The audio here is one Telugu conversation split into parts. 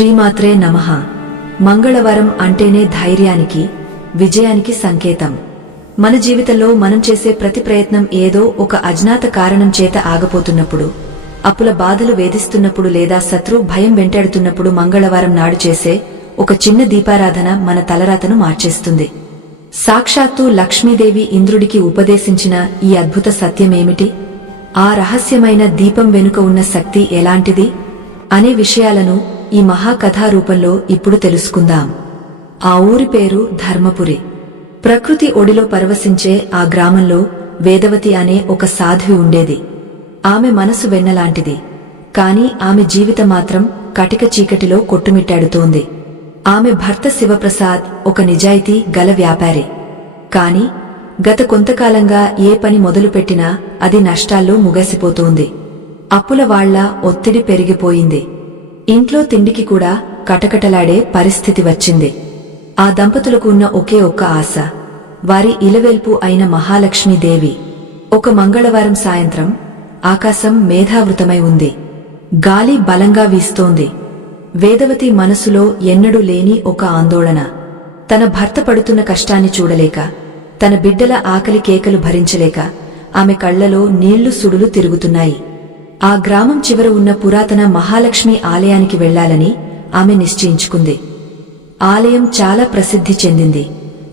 శ్రీమాత్రే నమః. మంగళవారం అంటేనే ధైర్యానికి, విజయానికి సంకేతం. మన జీవితంలో మనం చేసే ప్రతి ప్రయత్నం ఏదో ఒక అజ్ఞాత కారణం చేత ఆగిపోతున్నప్పుడు, అప్పుల బాధలు వేధిస్తున్నప్పుడు లేదా శత్రు భయం వెంటాడుతున్నప్పుడు మంగళవారం నాడు చేసే ఒక చిన్న దీపారాధన మన తలరాతను మార్చేస్తుంది. సాక్షాత్తు లక్ష్మీదేవి ఇంద్రుడికి ఉపదేశించిన ఈ అద్భుత సత్యమేమిటి? ఆ రహస్యమైన దీపం వెనుక ఉన్న శక్తి ఎలాంటిది అనే విషయాలను ఈ మహాకథా రూపంలో ఇప్పుడు తెలుసుకుందాం. ఆ ఊరి పేరు ధర్మపురి. ప్రకృతి ఒడిలో పరవశించే ఆ గ్రామంలో వేదవతి అనే ఒక సాధ్వి ఉండేది. ఆమె మనసు వెన్నలాంటిది, కాని ఆమె జీవితం మాత్రం కటిక చీకటిలో కొట్టుమిట్టాడుతోంది. ఆమె భర్త శివప్రసాద్ ఒక నిజాయితీ గల వ్యాపారి. కాని గత కొంతకాలంగా ఏ పని మొదలుపెట్టినా అది నష్టాల్లో ముగిసిపోతోంది. అప్పుల వాళ్ల ఒత్తిడి పెరిగిపోయింది. ఇంట్లో తిండికి కూడా కటకటలాడే పరిస్థితి వచ్చింది. ఆ దంపతులకు ఉన్న ఒకే ఒక్క ఆశ, వారి ఇలవెల్పు అయిన మహాలక్ష్మీదేవి. ఒక మంగళవారం సాయంత్రం ఆకాశం మేఘావృతమై ఉంది. గాలి బలంగా వీస్తోంది. వేదవతి మనసులో ఎన్నడూ లేని ఒక ఆందోళన. తన భర్త పడుతున్న కష్టాన్ని చూడలేక, తన బిడ్డల ఆకలి కేకలు భరించలేక ఆమె కళ్లలో నీళ్లు సుడులు తిరుగుతున్నాయి. ఆ గ్రామం చివర ఉన్న పురాతన మహాలక్ష్మి ఆలయానికి వెళ్లాలని ఆమె నిశ్చయించుకుంది. ఆలయం చాలా ప్రసిద్ధి చెందింది,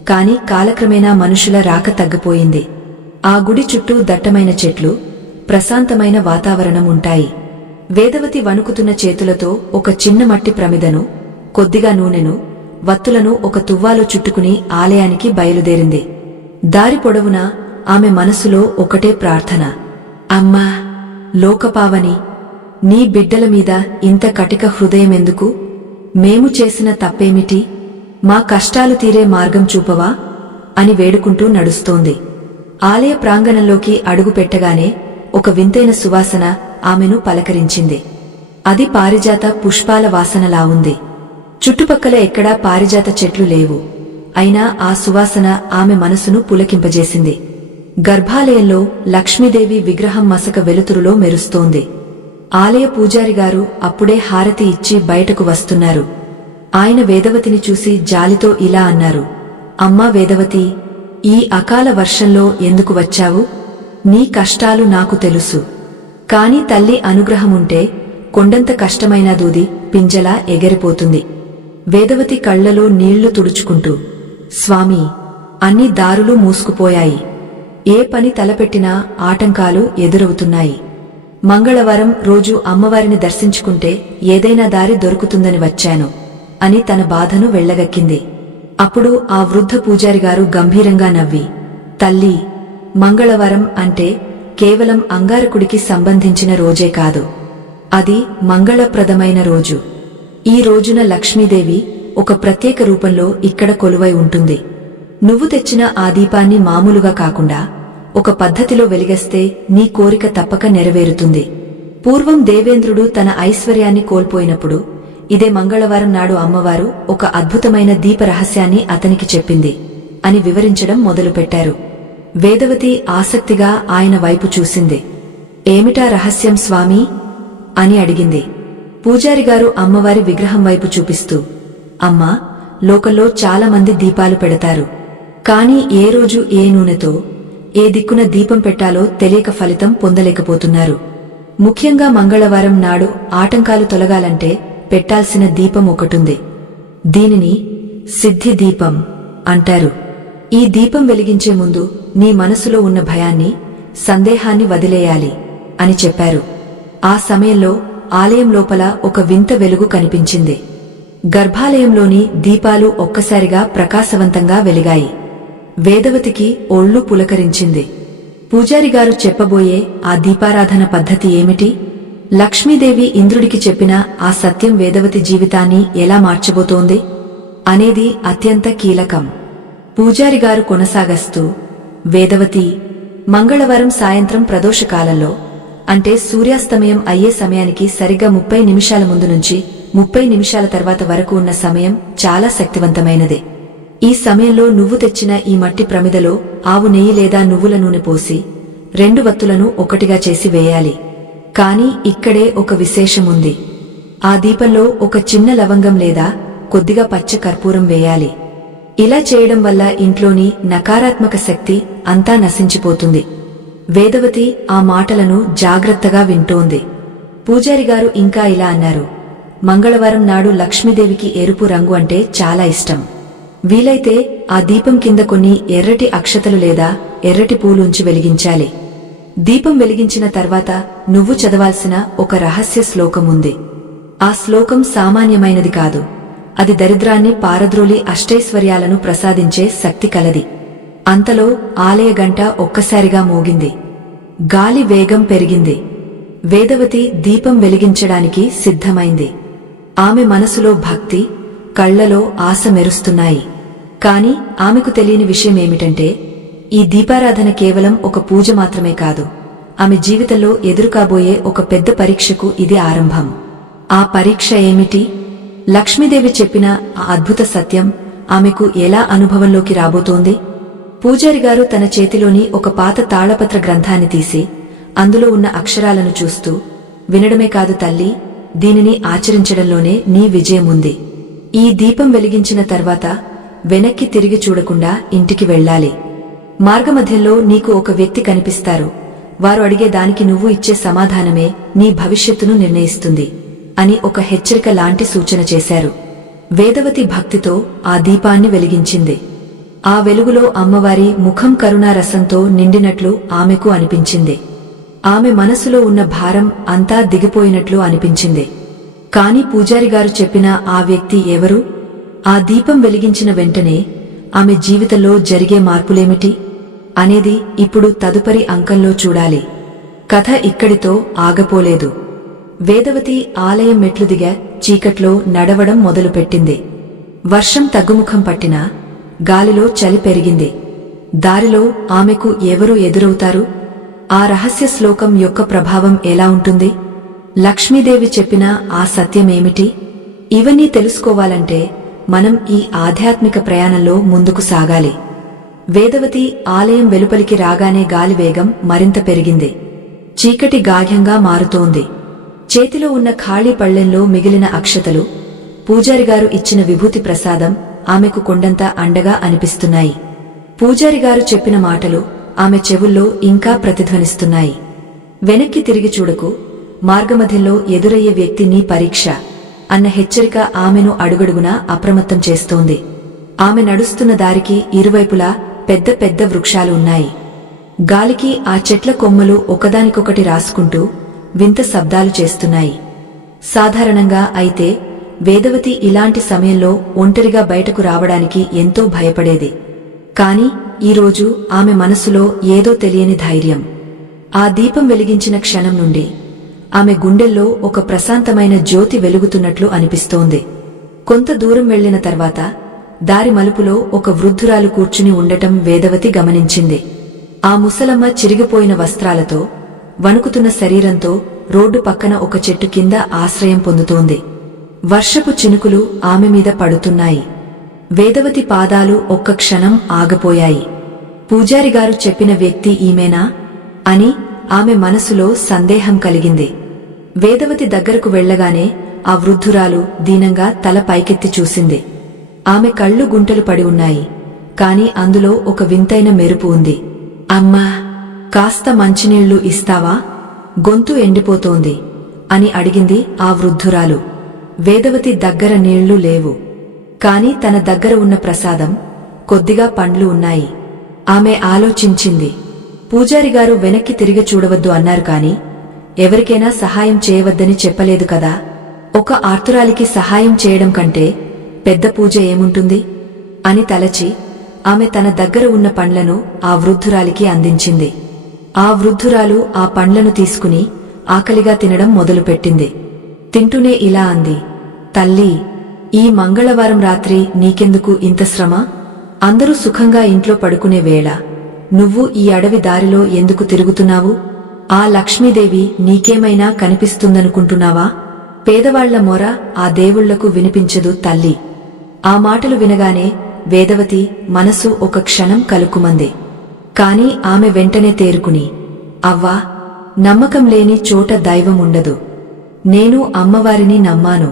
కాని కాలక్రమేణా మనుషుల రాక తగ్గిపోయింది. ఆ గుడి చుట్టూ దట్టమైన చెట్లు, ప్రశాంతమైన వాతావరణం ఉంటాయి. వేదవతి వణుకుతున్న చేతులతో ఒక చిన్న మట్టి ప్రమిదను, కొద్దిగా నూనెను, వత్తులను ఒక తువ్వాలో చుట్టుకుని ఆలయానికి బయలుదేరింది. దారి పొడవునా ఆమె మనసులో ఒకటే ప్రార్థన, అమ్మా లోకపావని, నీ బిడ్డల మీద ఇంత కటిక హృదయమెందుకు? మేము చేసిన తప్పేమిటి? మా కష్టాలు తీరే మార్గం చూపవా అని వేడుకుంటూ నడుస్తోంది. ఆలయ ప్రాంగణంలోకి అడుగు పెట్టగానే ఒక వింతైన సువాసన ఆమెను పలకరించింది. అది పారిజాత పుష్పాల వాసనలా ఉంది. చుట్టుపక్కల ఎక్కడా పారిజాత చెట్లు లేవు. అయినా ఆ సువాసన ఆమె మనసును పులకింపజేసింది. గర్భాలయంలో లక్ష్మీదేవి విగ్రహం మసక వెలుతురులో మెరుస్తోంది. ఆలయ పూజారిగారు అప్పుడే హారతి ఇచ్చి బయటకు వస్తున్నారు. ఆయన వేదవతిని చూసి జాలితో ఇలా అన్నారు, అమ్మా వేదవతి, ఈ అకాల వర్షంలో ఎందుకు వచ్చావు? నీ కష్టాలు నాకు తెలుసు. కాని తల్లి అనుగ్రహముంటే కొండంత కష్టమైనా దూది పింజలా ఎగిరిపోతుంది. వేదవతి కళ్లలో నీళ్లు తుడుచుకుంటూ, స్వామీ, అన్ని దారులు మూసుకుపోయాయి. ఏ పని తలపెట్టినా ఆటంకాలు ఎదురవుతున్నాయి. మంగళవారం రోజు అమ్మవారిని దర్శించుకుంటే ఏదైనా దారి దొరుకుతుందని వచ్చాను అని తన బాధను వెళ్లగక్కింది. అప్పుడు ఆ వృద్ధ పూజారిగారు గంభీరంగా నవ్వి, తల్లి, మంగళవారం అంటే కేవలం అంగారకుడికి సంబంధించిన రోజే కాదు, అది మంగళప్రదమైన రోజు. ఈ రోజున లక్ష్మీదేవి ఒక ప్రత్యేక రూపంలో ఇక్కడ కొలువై ఉంటుంది. నువ్వు తెచ్చిన ఆ దీపాన్ని మామూలుగా కాకుండా ఒక పద్ధతిలో వెలిగేస్తే నీ కోరిక తప్పక నెరవేరుతుంది. పూర్వం దేవేంద్రుడు తన ఐశ్వర్యాన్ని కోల్పోయినప్పుడు ఇదే మంగళవారం నాడు అమ్మవారు ఒక అద్భుతమైన దీప రహస్యాన్ని అతనికి చెప్పింది అని వివరించడం మొదలుపెట్టారు. వేదవతి ఆసక్తిగా ఆయన వైపు చూసింది. ఏమిటా రహస్యం స్వామీ అని అడిగింది. పూజారిగారు అమ్మవారి విగ్రహం వైపు చూపిస్తూ, అమ్మా, లోకంలో చాలా మంది దీపాలు పెడతారు. కాని ఏ రోజు ఏ నూనెతో, ఏ దిక్కున దీపం పెట్టాలో తెలియక ఫలితం పొందలేకపోతున్నారు. ముఖ్యంగా మంగళవారం నాడు ఆటంకాలు తొలగాలంటే పెట్టాల్సిన దీపం ఒకటుంది. దీనిని సిద్ధి దీపం అంటారు. ఈ దీపం వెలిగించే ముందు నీ మనసులో ఉన్న భయాన్ని, సందేహాన్ని వదిలేయాలి అని చెప్పారు. ఆ సమయంలో ఆలయం లోపల ఒక వింత వెలుగు కనిపించింది. గర్భాలయంలోని దీపాలు ఒక్కసారిగా ప్రకాశవంతంగా వెలిగాయి. వేదవతికి ఒళ్ళు పులకరించింది. పూజారిగారు చెప్పబోయే ఆ దీపారాధన పద్ధతి ఏమిటి? లక్ష్మీదేవి ఇంద్రుడికి చెప్పిన ఆ సత్యం వేదవతి జీవితాన్ని ఎలా మార్చబోతోంది అనేది అత్యంత కీలకం. పూజారిగారు కొనసాగస్తూ, వేదవతి, మంగళవారం సాయంత్రం ప్రదోషకాలంలో, అంటే సూర్యాస్తమయం అయ్యే సమయానికి సరిగ్గా 30 నిమిషాల ముందు నుంచి 30 నిమిషాల తర్వాత వరకు ఉన్న సమయం చాలా శక్తివంతమైనది. ఈ సమయంలో నువ్వు తెచ్చిన ఈ మట్టి ప్రమిదలో ఆవు నెయ్యి లేదా నువ్వుల నూనె పోసి 2 వత్తులను ఒకటిగా చేసి వేయాలి. కాని ఇక్కడే ఒక విశేషముంది. ఆ దీపంలో ఒక చిన్న లవంగం లేదా కొద్దిగా పచ్చ కర్పూరం వేయాలి. ఇలా చేయడం వల్ల ఇంట్లోని నకారాత్మక శక్తి అంతా నశించిపోతుంది. వేదవతి ఆ మాటలను జాగ్రత్తగా వింటోంది. పూజారిగారు ఇంకా ఇలా అన్నారు, మంగళవారం నాడు లక్ష్మీదేవికి ఎరుపు రంగు అంటే చాలా ఇష్టం. వీలైతే ఆ దీపం కింద కొన్ని ఎర్రటి అక్షతలు లేదా ఎర్రటి పూలుంచి వెలిగించాలి. దీపం వెలిగించిన తర్వాత నువ్వు చదవాల్సిన ఒక రహస్య శ్లోకం ఉంది. ఆ శ్లోకం సామాన్యమైనది కాదు. అది దరిద్రాన్ని పారద్రోలి అష్టైశ్వర్యాలను ప్రసాదించే శక్తి కలది. అంతలో ఆలయ గంట ఒక్కసారిగా మోగింది. గాలి వేగం పెరిగింది. వేదవతి దీపం వెలిగించడానికి సిద్ధమైంది. ఆమె మనసులో భక్తి, కళ్లలో ఆశ మెరుస్తున్నాయి. కాని ఆమెకు తెలియని విషయమేమిటంటే, ఈ దీపారాధన కేవలం ఒక పూజ మాత్రమే కాదు. ఆమె జీవితంలో ఎదురుకాబోయే ఒక పెద్ద పరీక్షకు ఇది ఆరంభం. ఆ పరీక్ష ఏమిటి? లక్ష్మీదేవి చెప్పిన ఆ అద్భుత సత్యం ఆమెకు ఎలా అనుభవంలోకి రాబోతోంది? పూజారిగారు తన చేతిలోని ఒక పాత తాళపత్ర గ్రంథాన్ని తీసి అందులో ఉన్న అక్షరాలను చూస్తూ, వినడమే కాదు తల్లి, దీనిని ఆచరించడంలోనే నీ విజయముంది. ఈ దీపం వెలిగించిన తర్వాత వెనక్కి తిరిగి చూడకుండా ఇంటికి వెళ్ళాలి. మార్గమధ్యంలో నీకు ఒక వ్యక్తి కనిపిస్తారు. వారు అడిగే దానికి నువ్వు ఇచ్చే సమాధానమే నీ భవిష్యత్తును నిర్ణయిస్తుంది అని ఒక హెచ్చరిక లాంటి సూచన చేశారు. వేదవతి భక్తితో ఆ దీపాన్ని వెలిగించింది. ఆ వెలుగులో అమ్మవారి ముఖం కరుణారసంతో నిండినట్లు ఆమెకు అనిపించింది. ఆమె మనసులో ఉన్న భారం అంతా దిగిపోయినట్లు అనిపించింది. కాని పూజారిగారు చెప్పిన ఆ వ్యక్తి ఎవరు? ఆ దీపం వెలిగించిన వెంటనే ఆమె జీవితంలో జరిగే మార్పులేమిటి అనేది ఇప్పుడు తదుపరి అంకంలో చూడాలి. కథ ఇక్కడితో ఆగపోలేదు. వేదవతి ఆలయం మెట్లు దిగా చీకట్లో నడవడం మొదలుపెట్టింది. వర్షం తగ్గుముఖం పట్టినా గాలిలో చలి పెరిగింది. దారిలో ఆమెకు ఎవరు ఎదురవుతారు? ఆ రహస్య శ్లోకం యొక్క ప్రభావం ఎలా ఉంటుంది? లక్ష్మీదేవి చెప్పిన ఆ సత్యమేమిటి? ఇవన్నీ తెలుసుకోవాలంటే మనం ఈ ఆధ్యాత్మిక ప్రయాణంలో ముందుకు సాగాలి. వేదవతి ఆలయం వెలుపలికి రాగానే గాలి వేగం మరింత పెరిగింది. చీకటి గాఢ్యంగా మారుతోంది. చేతిలో ఉన్న ఖాళీ పళ్ళెంలో మిగిలిన అక్షతలు, పూజారిగారు ఇచ్చిన విభూతి ప్రసాదం ఆమెకు కొండంత అండగా అనిపిస్తున్నాయి. పూజారిగారు చెప్పిన మాటలు ఆమె చెవుల్లో ఇంకా ప్రతిధ్వనిస్తున్నాయి. వెనక్కి తిరిగి చూడకు, మార్గమధ్యంలో ఎదురయ్యే వ్యక్తి నీ పరీక్ష అన్న హెచ్చరిక ఆమెను అడుగడుగునా అప్రమత్తం చేస్తోంది. ఆమె నడుస్తున్న దారికి ఇరువైపులా పెద్ద పెద్ద వృక్షాలు ఉన్నాయి. గాలికి ఆ చెట్ల కొమ్మలు ఒకదానికొకటి రాసుకుంటూ వింత శబ్దాలు చేస్తున్నాయి. సాధారణంగా అయితే వేదవతి ఇలాంటి సమయంలో ఒంటరిగా బయటకు రావడానికి ఎంతో భయపడేది. కాని ఈరోజు ఆమె మనసులో ఏదో తెలియని ధైర్యం. ఆ దీపం వెలిగించిన క్షణం నుండి ఆమె గుండెల్లో ఒక ప్రశాంతమైన జ్యోతి వెలుగుతున్నట్లు అనిపిస్తోంది. కొంత దూరం వెళ్లిన తర్వాత దారి మలుపులో ఒక వృద్ధురాలు కూర్చుని ఉండటం వేదవతి గమనించింది. ఆ ముసలమ్మ చిరిగిపోయిన వస్త్రాలతో, వణుకుతున్న శరీరంతో రోడ్డు పక్కన ఒక చెట్టు కింద ఆశ్రయం పొందుతోంది. వర్షపు చినుకులు ఆమె మీద పడుతున్నాయి. వేదవతి పాదాలు ఒక్క క్షణం ఆగపోయాయి. పూజారిగారు చెప్పిన వ్యక్తి ఈమెనా అని ఆమె మనసులో సందేహం కలిగింది. వేదవతి దగ్గరకు వెళ్లగానే ఆ వృద్ధురాలు దీనంగా తల పైకెత్తి చూసింది. ఆమె కళ్ళు గుంటలు పడి ఉన్నాయి. కాని అందులో ఒక వింతైన మెరుపు ఉంది. అమ్మా, కాస్త మంచినీళ్లు ఇస్తావా? గొంతు ఎండిపోతోంది అని అడిగింది ఆ వృద్ధురాలు. వేదవతి దగ్గర నీళ్లు లేవు. కాని తన దగ్గర ఉన్న ప్రసాదం, కొద్దిగా పండ్లు ఉన్నాయి. ఆమె ఆలోచించింది. పూజారిగారు వెనక్కి తిరిగి చూడవద్దు అన్నారు కాని ఎవరికైనా సహాయం చేయవద్దని చెప్పలేదు కదా. ఒక ఆర్తురాలికి సహాయం చేయడం కంటే పెద్ద పూజ ఏముంటుంది అని తలచి ఆమె తన దగ్గర ఉన్న పండ్లను ఆ వృద్ధురాలికి అందించింది. ఆ వృద్ధురాలు ఆ పండ్లను తీసుకుని ఆకలిగా తినడం మొదలుపెట్టింది. తింటూనే ఇలా అంది, తల్లీ, ఈ మంగళవారం రాత్రి నీకెందుకు ఇంత శ్రమ? అందరూ సుఖంగా ఇంట్లో పడుకునే వేళ నువ్వు ఈ అడవి దారిలో ఎందుకు తిరుగుతున్నావు? ఆ లక్ష్మీదేవి నీకేమైనా కనిపిస్తుందనుకుంటున్నావా? పేదవాళ్ల మొర ఆ దేవుళ్లకు వినిపించదు తల్లి. ఆ మాటలు వినగానే వేదవతి మనసు ఒక క్షణం కలుక్కుమంది. కాని ఆమె వెంటనే తేరుకుని, అవ్వా, నమ్మకం లేని చోట దైవం ఉండదు. నేను అమ్మవారిని నమ్మాను.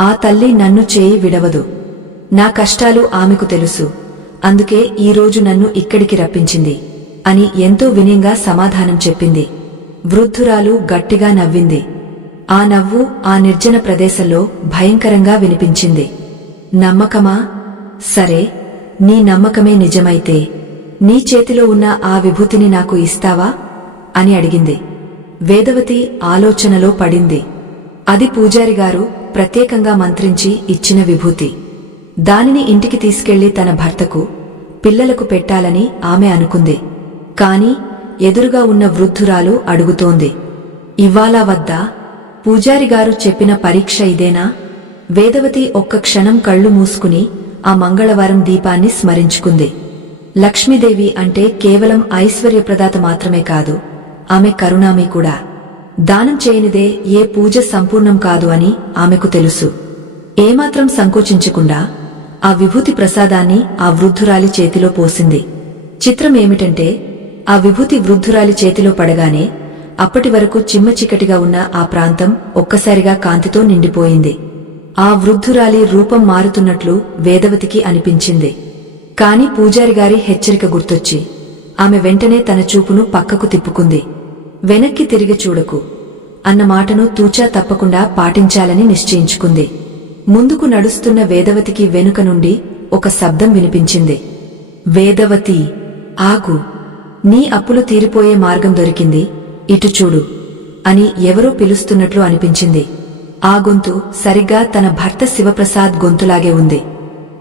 ఆ తల్లి నన్ను చేయి విడవదు. నా కష్టాలు ఆమెకు తెలుసు. అందుకే ఈరోజు నన్ను ఇక్కడికి రప్పించింది అని ఎంతో వినయంగా సమాధానం చెప్పింది. వృద్ధురాలు గట్టిగా నవ్వింది. ఆ నవ్వు ఆ నిర్జన ప్రదేశంలో భయంకరంగా వినిపించింది. నమ్మకమా? సరే, నీ నమ్మకమే నిజమైతే నీ చేతిలో ఉన్న ఆ విభూతిని నాకు ఇస్తావా అని అడిగింది. వేదవతి ఆలోచనలో పడింది. అది పూజారిగారు ప్రత్యేకంగా మంత్రించి ఇచ్చిన విభూతి. దానిని ఇంటికి తీసుకెళ్లి తన భర్తకు, పిల్లలకు పెట్టాలని ఆమె అనుకుంది. కాని ఎదురుగా ఉన్న వృద్ధురాలు అడుగుతోంది, ఇవ్వాలా వద్దా? పూజారిగారు చెప్పిన పరీక్ష ఇదేనా? వేదవతి ఒక్క క్షణం కళ్ళు మూసుకుని ఆ మంగళవారం దీపాన్ని స్మరించుకుంది. లక్ష్మీదేవి అంటే కేవలం ఐశ్వర్యప్రదాత మాత్రమే కాదు, ఆమె కరుణామి కూడా. దానం చేయనిదే ఏ పూజ సంపూర్ణం కాదు అని ఆమెకు తెలుసు. ఏమాత్రం సంకోచించకుండా ఆ విభూతి ప్రసాదాన్ని ఆ వృద్ధురాలి చేతిలో పోసింది. చిత్రమేమిటంటే ఆ విభూతి వృద్ధురాలి చేతిలో పడగానే అప్పటి వరకు చిమ్మచీకటిగా ఉన్న ఆ ప్రాంతం ఒక్కసారిగా కాంతితో నిండిపోయింది. ఆ వృద్ధురాలి రూపం మారుతున్నట్లు వేదవతికి అనిపించింది. కాని పూజారిగారి హెచ్చరిక గుర్తొచ్చి ఆమె వెంటనే తన చూపును పక్కకు తిప్పుకుంది. వెనక్కి తిరిగి చూడకు అన్న మాటను తూచా తప్పకుండా పాటించాలని నిశ్చయించుకుంది. ముందుకు నడుస్తున్న వేదవతికి వెనుక నుండి ఒక శబ్దం వినిపించింది. వేదవతి, ఆగు! నీ అప్పులు తీరిపోయే మార్గం దొరికింది, ఇటు చూడు అని ఎవరో పిలుస్తున్నట్లు అనిపించింది. ఆ గొంతు సరిగ్గా తన భర్త శివప్రసాద్ గొంతులాగే ఉంది.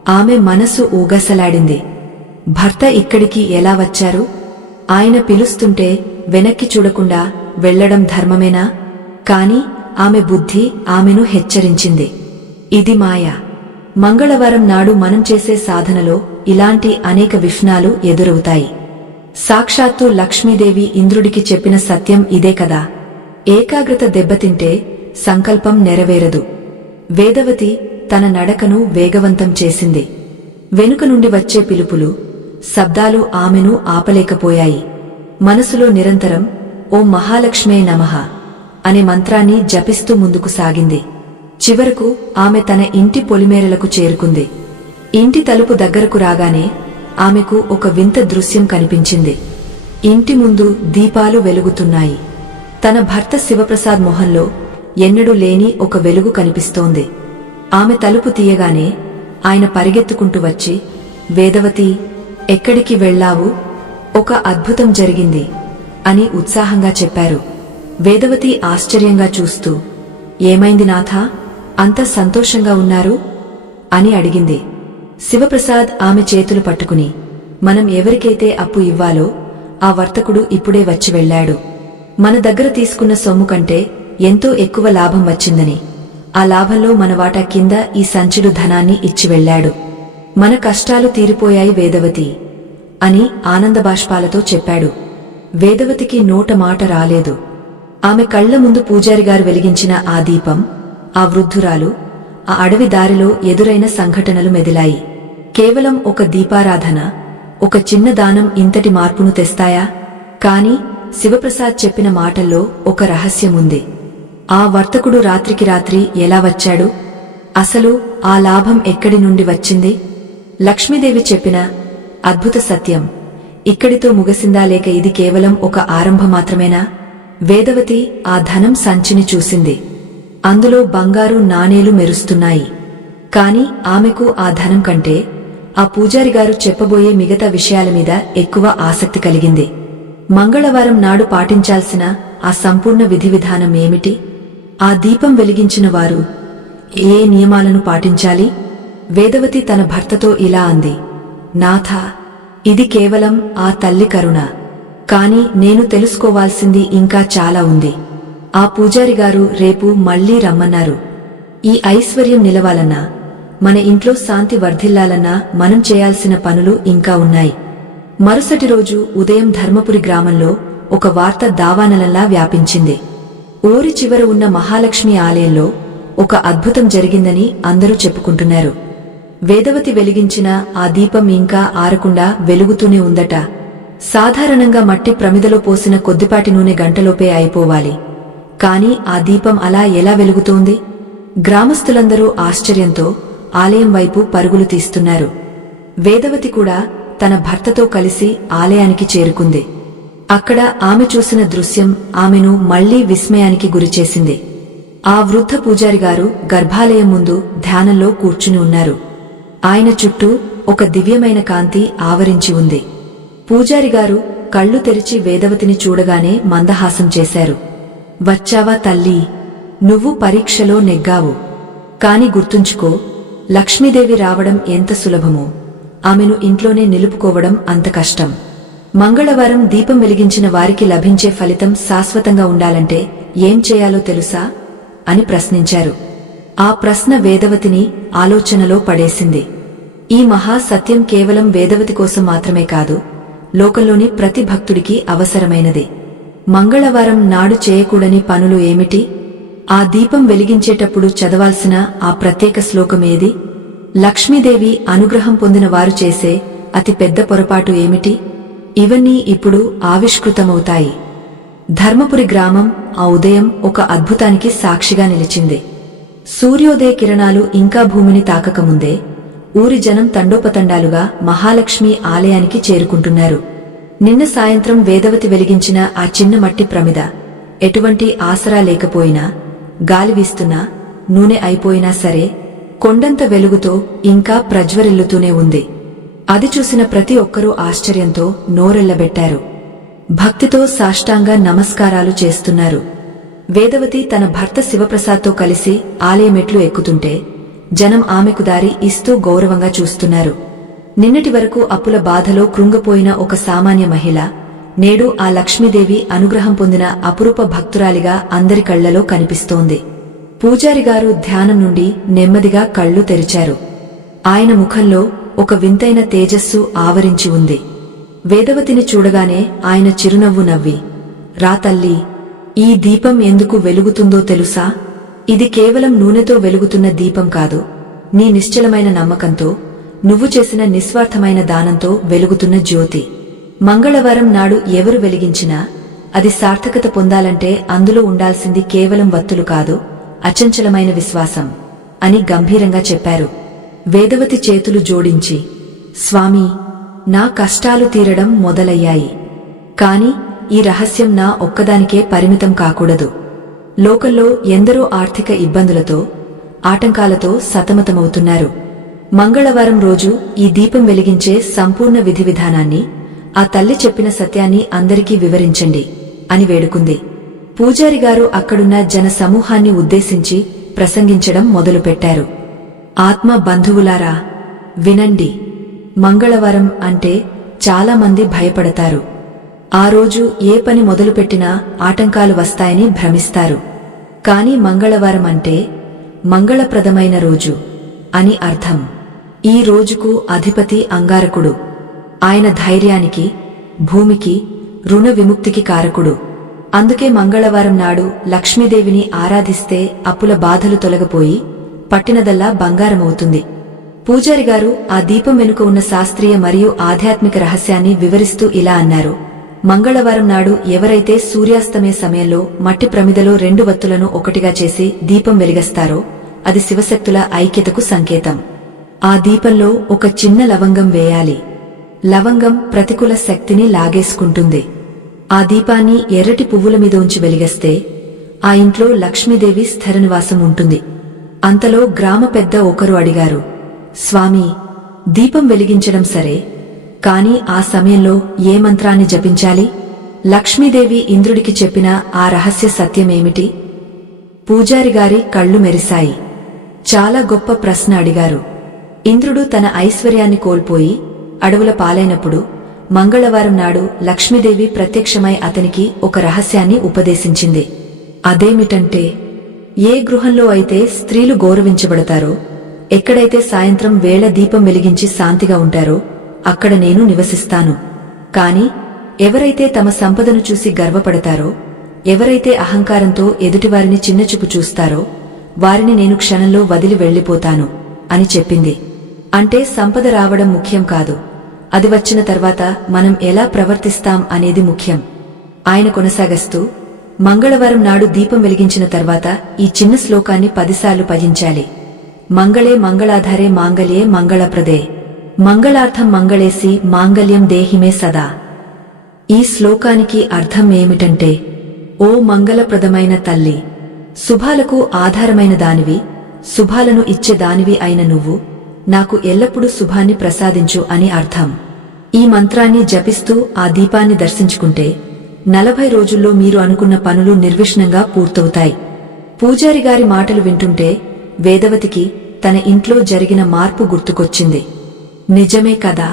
ఆమె మనసు ఊగసలాడింది. భర్త ఇక్కడికి ఎలా వచ్చారు? ఆయన పిలుస్తుంటే వెనక్కి చూడకుండా వెళ్లడం ధర్మమేనా? కాని ఆమె బుద్ధి ఆమెను హెచ్చరించింది. ఇది మాయ. మంగళవారం నాడు మనం చేసే సాధనలో ఇలాంటి అనేక విఘ్నాలు ఎదురవుతాయి. సాక్షాత్తు లక్ష్మీదేవి ఇంద్రుడికి చెప్పిన సత్యం ఇదే కదా. ఏకాగ్రత దెబ్బతింటే సంకల్పం నెరవేరదు. వేదవతి తన నడకను వేగవంతం చేసింది. వెనుక నుండి వచ్చే పిలుపులు, శబ్దాలు ఆమెను ఆపలేకపోయాయి. మనసులో నిరంతరం ఓం మహాలక్ష్మే నమః అనే మంత్రాన్ని జపిస్తూ ముందుకు సాగింది. చివరకు ఆమె తన ఇంటి పొలిమేరలకు చేరుకుంది. ఇంటి తలుపు దగ్గరకు రాగానే ఆమెకు ఒక వింత దృశ్యం కనిపించింది. ఇంటి ముందు దీపాలు వెలుగుతున్నాయి. తన భర్త శివప్రసాద్ మొహంలో ఎన్నడూ లేని ఒక వెలుగు కనిపిస్తోంది. ఆమె తలుపు తీయగానే ఆయన పరిగెత్తుకుంటూ వచ్చి, వేదవతి, ఎక్కడికి వెళ్లావు? ఒక అద్భుతం జరిగింది అని ఉత్సాహంగా చెప్పారు. వేదవతి ఆశ్చర్యంగా చూస్తూ, ఏమైంది నాథా, అంత సంతోషంగా ఉన్నారు అని అడిగింది. శివప్రసాద్ ఆమె చేతులు పట్టుకుని, మనం ఎవరికైతే అప్పు ఇవ్వాలో ఆ వర్తకుడు ఇప్పుడే వచ్చి వెళ్లాడు. మన దగ్గర తీసుకున్న సొమ్ము కంటే ఎంతో ఎక్కువ లాభం వచ్చిందని, ఆ లాభంలో మన వాటా కింద ఈ సంచుడు ధనాన్ని ఇచ్చి వెళ్లాడు. మన కష్టాలు తీరిపోయాయి వేదవతి అని ఆనందబాష్పాలతో చెప్పాడు. వేదవతికి నోట మాట రాలేదు. ఆమె కళ్ల ముందు పూజారిగారు వెలిగించిన ఆ దీపం, ఆ వృద్ధురాలు, ఆ అడవి దారిలో ఎదురైన సంఘటనలు మెదిలాయి. కేవలం ఒక దీపారాధన, ఒక చిన్న దానం ఇంతటి మార్పును తెస్తాయా? కాని శివప్రసాద్ చెప్పిన మాటల్లో ఒక రహస్యముంది. ఆ వర్తకుడు రాత్రికి రాత్రి ఎలా వచ్చాడు? అసలు ఆ లాభం ఎక్కడి నుండి వచ్చింది? లక్ష్మీదేవి చెప్పిన అద్భుత సత్యం ఇక్కడితో ముగిసిందా, లేక ఇది కేవలం ఒక ఆరంభం మాత్రమేనా? వేదవతి ఆ ధనం సంచిని చూసింది. అందులో బంగారు నాణేలు మెరుస్తున్నాయి. కాని ఆమెకు ఆ ధనం కంటే ఆ పూజారిగారు చెప్పబోయే మిగతా విషయాల మీద ఎక్కువ ఆసక్తి కలిగింది. మంగళవారం నాడు పాటించాల్సిన ఆ సంపూర్ణ విధి విధానం ఏమిటి? ఆ దీపం వెలిగించిన వారు ఏ నియమాలను పాటించాలి? వేదవతి తన భర్తతో ఇలా అంది, నాథా, ఇది కేవలం ఆ తల్లి కరుణ. కాని నేను తెలుసుకోవాల్సింది ఇంకా చాలా ఉంది. ఆ పూజారిగారు రేపు మళ్లీ రమ్మన్నారు. ఈ ఐశ్వర్యం నిలవాలన్నా, మన ఇంట్లో శాంతి వర్ధిల్లాలన్నా మనం చేయాల్సిన పనులు ఇంకా ఉన్నాయి. మరుసటి రోజు ఉదయం ధర్మపురి గ్రామంలో ఒక వార్త దావానలంలా వ్యాపించింది. ఊరి చివర ఉన్న మహాలక్ష్మి ఆలయంలో ఒక అద్భుతం జరిగిందని అందరూ చెప్పుకుంటున్నారు. వేదవతి వెలిగించిన ఆ దీపం ఇంకా ఆరకుండా వెలుగుతూనే ఉందట. సాధారణంగా మట్టి ప్రమిదలో పోసిన కొద్దిపాటి నూనె గంటలోపే అయిపోవాలి. కాని ఆ దీపం అలా ఎలా వెలుగుతోంది? గ్రామస్తులందరూ ఆశ్చర్యంతో ఆలయం వైపు పరుగులు తీస్తున్నారు. వేదవతి కూడా తన భర్తతో కలిసి ఆలయానికి చేరుకుంది. అక్కడ ఆమె చూసిన దృశ్యం ఆమెను మళ్లీ విస్మయానికి గురిచేసింది. ఆ వృద్ధ పూజారిగారు గర్భాలయం ముందు ధ్యానంలో కూర్చుని ఉన్నారు. ఆయన చుట్టూ ఒక దివ్యమైన కాంతి ఆవరించి ఉంది. పూజారిగారు కళ్ళు తెరిచి వేదవతిని చూడగానే మందహాసం చేశారు. వచ్చావా తల్లీ, నువ్వు పరీక్షలో నెగ్గావు. కాని గుర్తుంచుకో, లక్ష్మీదేవి రావడం ఎంత సులభమో ఆమెను ఇంట్లోనే నిలుపుకోవడం అంత కష్టం. మంగళవారం దీపం వెలిగించిన వారికి లభించే ఫలితం శాశ్వతంగా ఉండాలంటే ఏం చేయాలో తెలుసా అని ప్రశ్నించారు. ఆ ప్రశ్న వేదవతిని ఆలోచనలో పడేసింది. ఈ మహా సత్యం కేవలం వేదవతి కోసం మాత్రమే కాదు, లోకంలోని ప్రతి భక్తుడికి అవసరమైనది. మంగళవారం నాడు చేయకూడని పనులు ఏమిటి? ఆ దీపం వెలిగించేటప్పుడు చదవాల్సిన ఆ ప్రత్యేక శ్లోకమేది? లక్ష్మీదేవి అనుగ్రహం పొందిన వారు చేసే అతి పెద్ద పొరపాటు ఏమిటి? ఇవన్నీ ఇప్పుడు ఆవిష్కృతమవుతాయి. ధర్మపురి గ్రామం ఆ ఉదయం ఒక అద్భుతానికి సాక్షిగా నిలిచింది. సూర్యోదయ కిరణాలు ఇంకా భూమిని తాకకముందే ఊరి జనం తండోపతండాలుగా మహాలక్ష్మి ఆలయానికి చేరుకుంటున్నారు. నిన్న సాయంత్రం వేదవతి వెలిగించిన ఆ చిన్న మట్టి ప్రమిద ఎటువంటి ఆసరా లేకపోయినా, గాలి వీస్తున్నా, నూనె అయిపోయినా సరే కొండంత వెలుగుతో ఇంకా ప్రజ్వరిల్లుతూనే ఉంది. అది చూసిన ప్రతి ఒక్కరూ ఆశ్చర్యంతో నోరెళ్లబెట్టారు. భక్తితో సాష్టాంగ నమస్కారాలు చేస్తున్నారు. వేదవతి తన భర్త శివప్రసాద్తో కలిసి ఆలయమెట్లు ఎక్కుతుంటే జనం ఆమెకు దారి ఇస్తూ గౌరవంగా చూస్తున్నారు. నిన్నటి వరకు అప్పుల బాధలో కృంగిపోయిన ఒక సామాన్య మహిళ నేడు ఆ లక్ష్మీదేవి అనుగ్రహం పొందిన అపురూప భక్తురాలిగా అందరి కళ్లలో కనిపిస్తోంది. పూజారిగారు ధ్యానం నుండి నెమ్మదిగా కళ్ళు తెరిచారు. ఆయన ముఖంలో ఒక వింతైన తేజస్సు ఆవరించి ఉంది. వేదవతిని చూడగానే ఆయన చిరునవ్వు నవ్వి, రా తల్లీ, ఈ దీపం ఎందుకు వెలుగుతుందో తెలుసా? ఇది కేవలం నూనెతో వెలుగుతున్న దీపం కాదు, నీ నిశ్చలమైన నమ్మకంతో, నువ్వు చేసిన నిస్వార్థమైన దానంతో వెలుగుతున్న జ్యోతి. మంగళవారం నాడు ఎవరు వెలిగించినా అది సార్థకత పొందాలంటే అందులో ఉండాల్సింది కేవలం వత్తులు కాదు, అచంచలమైన విశ్వాసం అని గంభీరంగా చెప్పారు. వేదవతి చేతులు జోడించి, స్వామీ, నా కష్టాలు తీరడం మొదలయ్యాయి. కాని ఈ రహస్యం నా ఒక్కదానికే పరిమితం కాకూడదు. లోకంలో ఎందరో ఆర్థిక ఇబ్బందులతో, ఆటంకాలతో సతమతమవుతున్నారు. మంగళవారం రోజు ఈ దీపం వెలిగించే సంపూర్ణ విధి విధానాన్ని, ఆ తల్లి చెప్పిన సత్యాన్ని అందరికీ వివరించండి అని వేడుకుంది. పూజారిగారు అక్కడున్న జన సమూహాన్ని ఉద్దేశించి ప్రసంగించడం మొదలుపెట్టారు. ఆత్మ బంధువులారా, వినండి. మంగళవారం అంటే చాలామంది భయపడతారు. ఆ రోజు ఏ పని మొదలుపెట్టినా ఆటంకాలు వస్తాయని భ్రమిస్తారు. కాని మంగళవారం అంటే మంగళప్రదమైన రోజు అని అర్థం. ఈ రోజుకు అధిపతి అంగారకుడు. ఆయన ధైర్యానికి, భూమికి, రుణ విముక్తికి కారకుడు. అందుకే మంగళవారం నాడు లక్ష్మీదేవిని ఆరాధిస్తే అప్పుల బాధలు తొలగిపోయి పట్టినదల్లా బంగారమవుతుంది. పూజారిగారు ఆ దీపం వెనుక ఉన్న శాస్త్రీయ మరియు ఆధ్యాత్మిక రహస్యాన్ని వివరిస్తూ ఇలా అన్నారు. మంగళవారం నాడు ఎవరైతే సూర్యాస్తమయ సమయంలో మట్టి ప్రమిదలో 2 వత్తులను ఒకటిగా చేసి దీపం వెలిగిస్తారో అది శివశక్తుల ఐక్యతకు సంకేతం. ఆ దీపంలో ఒక చిన్న లవంగం వేయాలి. లవంగం ప్రతికూల శక్తిని లాగేసుకుంటుంది. ఆ దీపాన్ని ఎర్రటి పువ్వుల మీద ఉంచి వెలిగిస్తే ఆ ఇంట్లో లక్ష్మీదేవి స్థిర నివాసం ఉంటుంది. అంతలో గ్రామ పెద్ద ఒకరు అడిగారు, స్వామీ, దీపం వెలిగించడం సరే, కాని ఆ సమయంలో ఏ మంత్రాన్ని జపించాలి? లక్ష్మీదేవి ఇంద్రుడికి చెప్పిన ఆ రహస్య సత్యమేమిటి? పూజారిగారి కళ్ళు మెరిశాయి. చాలా గొప్ప ప్రశ్న అడిగారు. ఇంద్రుడు తన ఐశ్వర్యాన్ని కోల్పోయి అడవుల పాలైనప్పుడు మంగళవారం నాడు లక్ష్మీదేవి ప్రత్యక్షమై అతనికి ఒక రహస్యాన్ని ఉపదేశించింది. అదేమిటంటే, ఏ గృహంలో అయితే స్త్రీలు గౌరవించబడతారో, ఎక్కడైతే సాయంత్రం వేళ దీపం వెలిగించి శాంతిగా ఉంటారో అక్కడ నేను నివసిస్తాను. కాని ఎవరైతే తమ సంపదను చూసి గర్వపడతారో, ఎవరైతే అహంకారంతో ఎదుటివారిని చిన్నచూపు చూస్తారో వారిని నేను క్షణంలో వదిలి వెళ్లిపోతాను అని చెప్పింది. అంటే సంపద రావడం ముఖ్యం కాదు, అది వచ్చిన తర్వాత మనం ఎలా ప్రవర్తిస్తాం అనేది ముఖ్యం. ఆయన కొనసాగస్తూ, మంగళవారం నాడు దీపం వెలిగించిన తర్వాత ఈ చిన్న శ్లోకాన్ని 10 సార్లు పఠించాలి. మంగళే మంగళాధారే మాంగళ్యే మంగళప్రదే మంగళార్థం మంగళేసి మాంగళ్యం దేహిమే సదా. ఈ శ్లోకానికి అర్థం ఏమిటంటే, ఓ మంగళప్రదమైన తల్లి, శుభాలకు ఆధారమైన దానివి, శుభాలను ఇచ్చే దానివి అయిన నువ్వు నాకు ఎల్లప్పుడూ శుభాన్ని ప్రసాదించు అని అర్థం. ఈ మంత్రాన్ని జపిస్తూ ఆ దీపాన్ని దర్శించుకుంటే 40 రోజుల్లో మీరు అనుకున్న పనులు నిర్విఘ్నంగా పూర్తవుతాయి. పూజారి గారి మాటలు వింటుంటే వేదవతికి తన ఇంట్లో జరిగిన మార్పు గుర్తుకొచ్చింది. నిజమే కదా,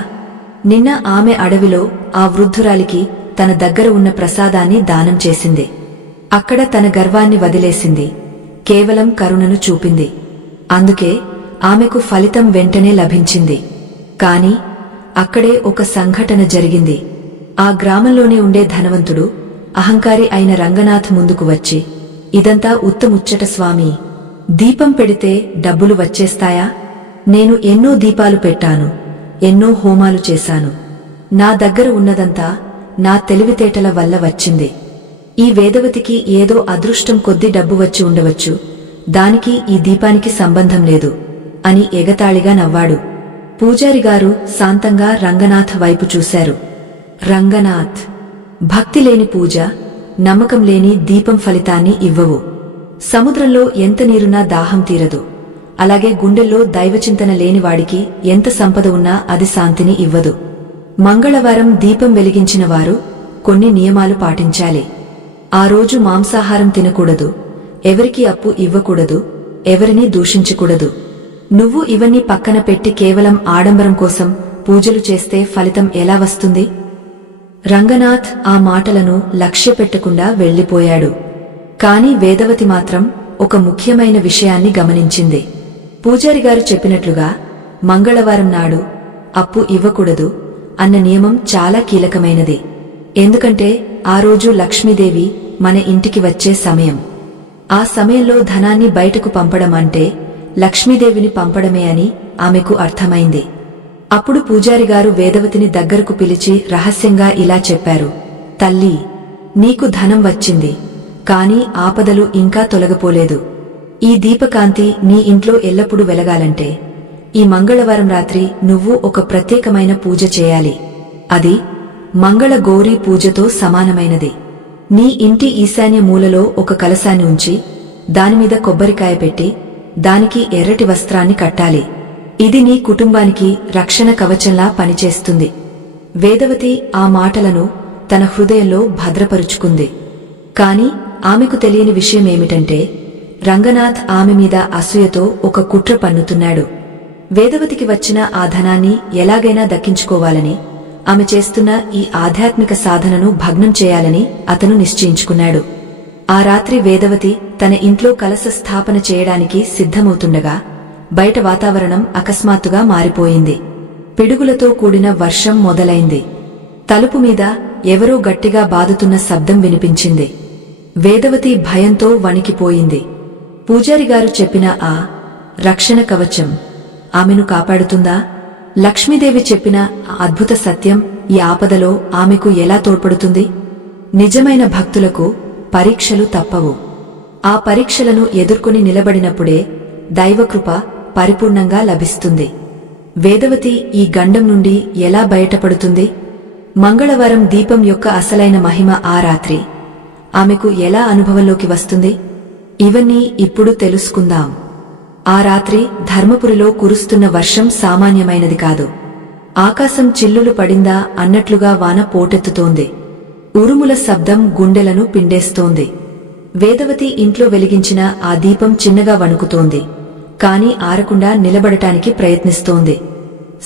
నిన్న ఆమె అడవిలో ఆ వృద్ధురాలికి తన దగ్గర ఉన్న ప్రసాదాన్ని దానం చేసింది. అక్కడ తన గర్వాన్ని వదిలేసింది, కేవలం కరుణను చూపింది. అందుకే ఆమెకు ఫలితం వెంటనే లభించింది. కాని అక్కడే ఒక సంఘటన జరిగింది. ఆ గ్రామంలోనే ఉండే ధనవంతుడు, అహంకారి అయిన రంగనాథ్ ముందుకు వచ్చి, ఇదంతా ఉత్తముచ్చట స్వామీ, దీపం పెడితే డబ్బులు వచ్చేస్తాయా? నేను ఎన్నో దీపాలు పెట్టాను, ఎన్నో హోమాలు చేశాను. నా దగ్గర ఉన్నదంతా నా తెలివితేటల వల్ల వచ్చింది. ఈ వేదవతికి ఏదో అదృష్టం కొద్ది డబ్బు వచ్చి ఉండవచ్చు, దానికి ఈ దీపానికి సంబంధం లేదు అని ఎగతాళిగా నవ్వాడు. పూజారిగారు శాంతంగా రంగనాథ్ వైపు చూశారు. రంగనాథ్, భక్తి లేని పూజ, నమ్మకం లేని దీపం ఫలితాన్ని ఇవ్వవు. సముద్రంలో ఎంత నీరున్నా దాహం తీరదు. అలాగే గుండెల్లో దైవచింతన లేనివాడికి ఎంత సంపద ఉన్నా అది శాంతిని ఇవ్వదు. మంగళవారం దీపం వెలిగించిన వారు కొన్ని నియమాలు పాటించాలి. ఆ రోజు మాంసాహారం తినకూడదు, ఎవరికీ అప్పు ఇవ్వకూడదు, ఎవరినీ దూషించకూడదు. నువ్వు ఇవన్నీ పక్కన పెట్టి కేవలం ఆడంబరం కోసం పూజలు చేస్తే ఫలితం ఎలా వస్తుంది? రంగనాథ్ ఆ మాటలను లక్ష్యపెట్టకుండా వెళ్లిపోయాడు. కాని వేదవతి మాత్రం ఒక ముఖ్యమైన విషయాన్ని గమనించింది. పూజారిగారు చెప్పినట్లుగా మంగళవారం నాడు అప్పు ఇవ్వకూడదు అన్న నియమం చాలా కీలకమైనది. ఎందుకంటే ఆ రోజు లక్ష్మీదేవి మన ఇంటికి వచ్చే సమయం. ఆ సమయంలో ధనాన్ని బయటకు పంపడం అంటే లక్ష్మీదేవిని పంపడమే అని ఆమెకు అర్థమైంది. అప్పుడు పూజారిగారు వేదవతిని దగ్గరకు పిలిచి రహస్యంగా ఇలా చెప్పారు, తల్లీ, నీకు ధనం వచ్చింది, కాని ఆపదలు ఇంకా తొలగపోలేదు. ఈ దీపకాంతి నీ ఇంట్లో ఎల్లప్పుడూ వెలగాలంటే ఈ మంగళవారం రాత్రి నువ్వు ఒక ప్రత్యేకమైన పూజ చేయాలి. అది మంగళ గౌరీ పూజతో సమానమైనది. నీ ఇంటి ఈశాన్య మూలలో ఒక కలశాన్ని ఉంచి దానిమీద కొబ్బరికాయ పెట్టి దానికి ఎర్రటి వస్త్రాన్ని కట్టాలి. ఇది నీ కుటుంబానికి రక్షణ కవచంలా పనిచేస్తుంది. వేదవతి ఆ మాటలను తన హృదయంలో భద్రపరుచుకుంది. కాని ఆమెకు తెలియని విషయమేమిటంటే రంగనాథ్ ఆమె మీద అసూయతో ఒక కుట్ర పన్నుతున్నాడు. వేదవతికి వచ్చిన ఆ ధనాన్ని ఎలాగైనా దక్కించుకోవాలని, ఆమె చేస్తున్న ఈ ఆధ్యాత్మిక సాధనను భగ్నం చేయాలని అతను నిశ్చయించుకున్నాడు. ఆ రాత్రి వేదవతి తన ఇంట్లో కలశ స్థాపన చేయడానికి సిద్ధమవుతుండగా బయట వాతావరణం అకస్మాత్తుగా మారిపోయింది. పిడుగులతో కూడిన వర్షం మొదలైంది. తలుపు మీద ఎవరో గట్టిగా బాదుతున్న శబ్దం వినిపించింది. వేదవతి భయంతో వణికిపోయింది. పూజారిగారు చెప్పిన ఆ రక్షణ కవచం ఆమెను కాపాడుతుందా? లక్ష్మీదేవి చెప్పిన ఆ అద్భుత సత్యం ఈ ఆపదలో ఆమెకు ఎలా తోడ్పడుతుంది? నిజమైన భక్తులకు పరీక్షలు తప్పవు. ఆ పరీక్షలను ఎదుర్కొని నిలబడినప్పుడే దైవకృప పరిపూర్ణంగా లభిస్తుంది. వేదవతి ఈ గండం నుండి ఎలా బయటపడుతుంది? మంగళవారం దీపం యొక్క అసలైన మహిమ ఆ రాత్రి ఆమెకు ఎలా అనుభవంలోకి వస్తుంది? ఇవన్నీ ఇప్పుడు తెలుసుకుందాం. ఆ రాత్రి ధర్మపురిలో కురుస్తున్న వర్షం సామాన్యమైనది కాదు. ఆకాశం చిల్లులు పడిందా అన్నట్లుగా వాన పోటెత్తుతోంది. ఉరుముల శబ్దం గుండెలను పిండేస్తోంది. వేదవతి ఇంట్లో వెలిగించిన ఆ దీపం చిన్నగా వణుకుతోంది, కాని ఆరకుండా నిలబడటానికి ప్రయత్నిస్తోంది.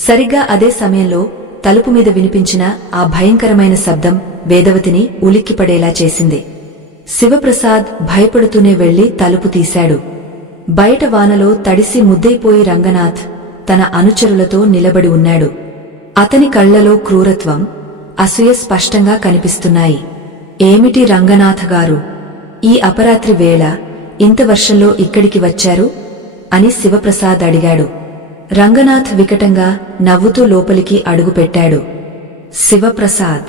సరిగ్గా అదే సమయంలో తలుపు మీద వినిపించిన ఆ భయంకరమైన శబ్దం వేదవతిని ఉలిక్కిపడేలా చేసింది. శివప్రసాద్ భయపడుతూనే వెళ్లి తలుపు తీశాడు. బయట వానలో తడిసి ముద్దైపోయి రంగనాథ్ తన అనుచరులతో నిలబడి ఉన్నాడు. అతని కళ్లలో క్రూరత్వం, అసూయ స్పష్టంగా కనిపిస్తున్నాయి. ఏమిటి రంగనాథ్ గారు, ఈ అపరాత్రి వేళ ఇంత వర్షంలో ఇక్కడికి వచ్చారు అని శివప్రసాద్ అడిగాడు. రంగనాథ్ వికటంగా నవ్వుతూ లోపలికి అడుగుపెట్టాడు. శివప్రసాద్,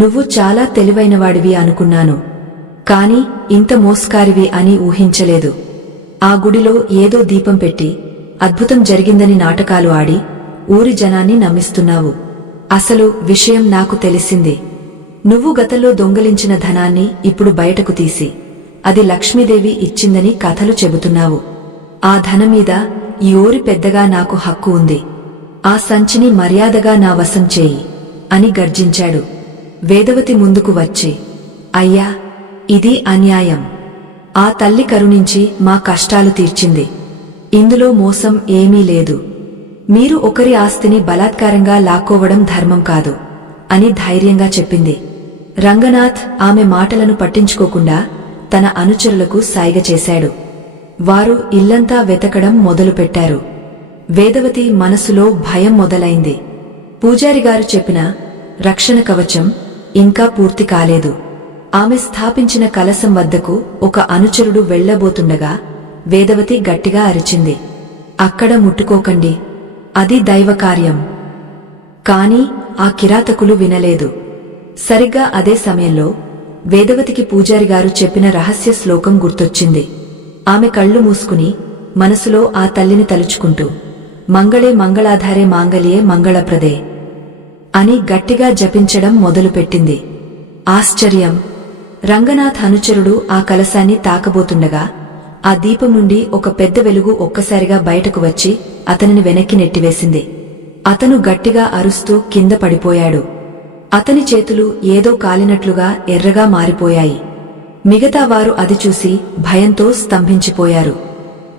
నువ్వు చాలా తెలివైనవాడివి అనుకున్నాను. కాని ఇంత మోస్కారివి అని ఊహించలేదు. ఆ గుడిలో ఏదో దీపం పెట్టి అద్భుతం జరిగిందని నాటకాలు ఆడి ఊరి జనాన్ని నమ్మిస్తున్నావు. అసలు విషయం నాకు తెలిసింది. నువ్వు గతంలో దొంగలించిన ధనాన్ని ఇప్పుడు బయటకు తీసి అది లక్ష్మీదేవి ఇచ్చిందని కథలు చెబుతున్నావు. ఆ ధనమీద ఈ ఊరి పెద్దగా నాకు హక్కు ఉంది. ఆ సంచిని మర్యాదగా నా వశం చేయి అని గర్జించాడు. వేదవతి ముందుకు వచ్చి, అయ్యా, ఇది అన్యాయం. ఆ తల్లి కరుణించి మా కష్టాలు తీర్చింది. ఇందులో మోసం ఏమీ లేదు. మీరు ఒకరి ఆస్తిని బలాత్కారంగా లాక్కోవడం ధర్మం కాదు అని ధైర్యంగా చెప్పింది. రంగనాథ్ ఆమె మాటలను పట్టించుకోకుండా తన అనుచరులకు సైగ చేశాడు. వారు ఇల్లంతా వెతకడం మొదలుపెట్టారు. వేదవతి మనసులో భయం మొదలైంది. పూజారిగారు చెప్పిన రక్షణ కవచం ఇంకా పూర్తి కాలేదు. ఆమె స్థాపించిన కలశం వద్దకు ఒక అనుచరుడు వెళ్లబోతుండగా వేదవతి గట్టిగా అరిచింది, అక్కడ ముట్టుకోకండి, అది దైవకార్యం. కాని ఆ కిరాతకులు వినలేదు. సరిగ్గా అదే సమయంలో వేదవతికి పూజారిగారు చెప్పిన రహస్య శ్లోకం గుర్తొచ్చింది. ఆమె కళ్ళు మూసుకుని మనసులో ఆ తల్లిని తలుచుకుంటూ, మంగళే మంగళాధారే మాంగళ్యే మంగళప్రదే అని గట్టిగా జపించడం మొదలుపెట్టింది. ఆశ్చర్యం! రంగనాథ్ అనుచరుడు ఆ కలశాన్ని తాకబోతుండగా ఆ దీపం నుండి ఒక పెద్ద వెలుగు ఒక్కసారిగా బయటకు వచ్చి అతనిని వెనక్కి నెట్టివేసింది. అతను గట్టిగా అరుస్తూ కింద పడిపోయాడు. అతని చేతులు ఏదో కాలినట్లుగా ఎర్రగా మారిపోయాయి. మిగతా వారు అది చూసి భయంతో స్తంభించిపోయారు.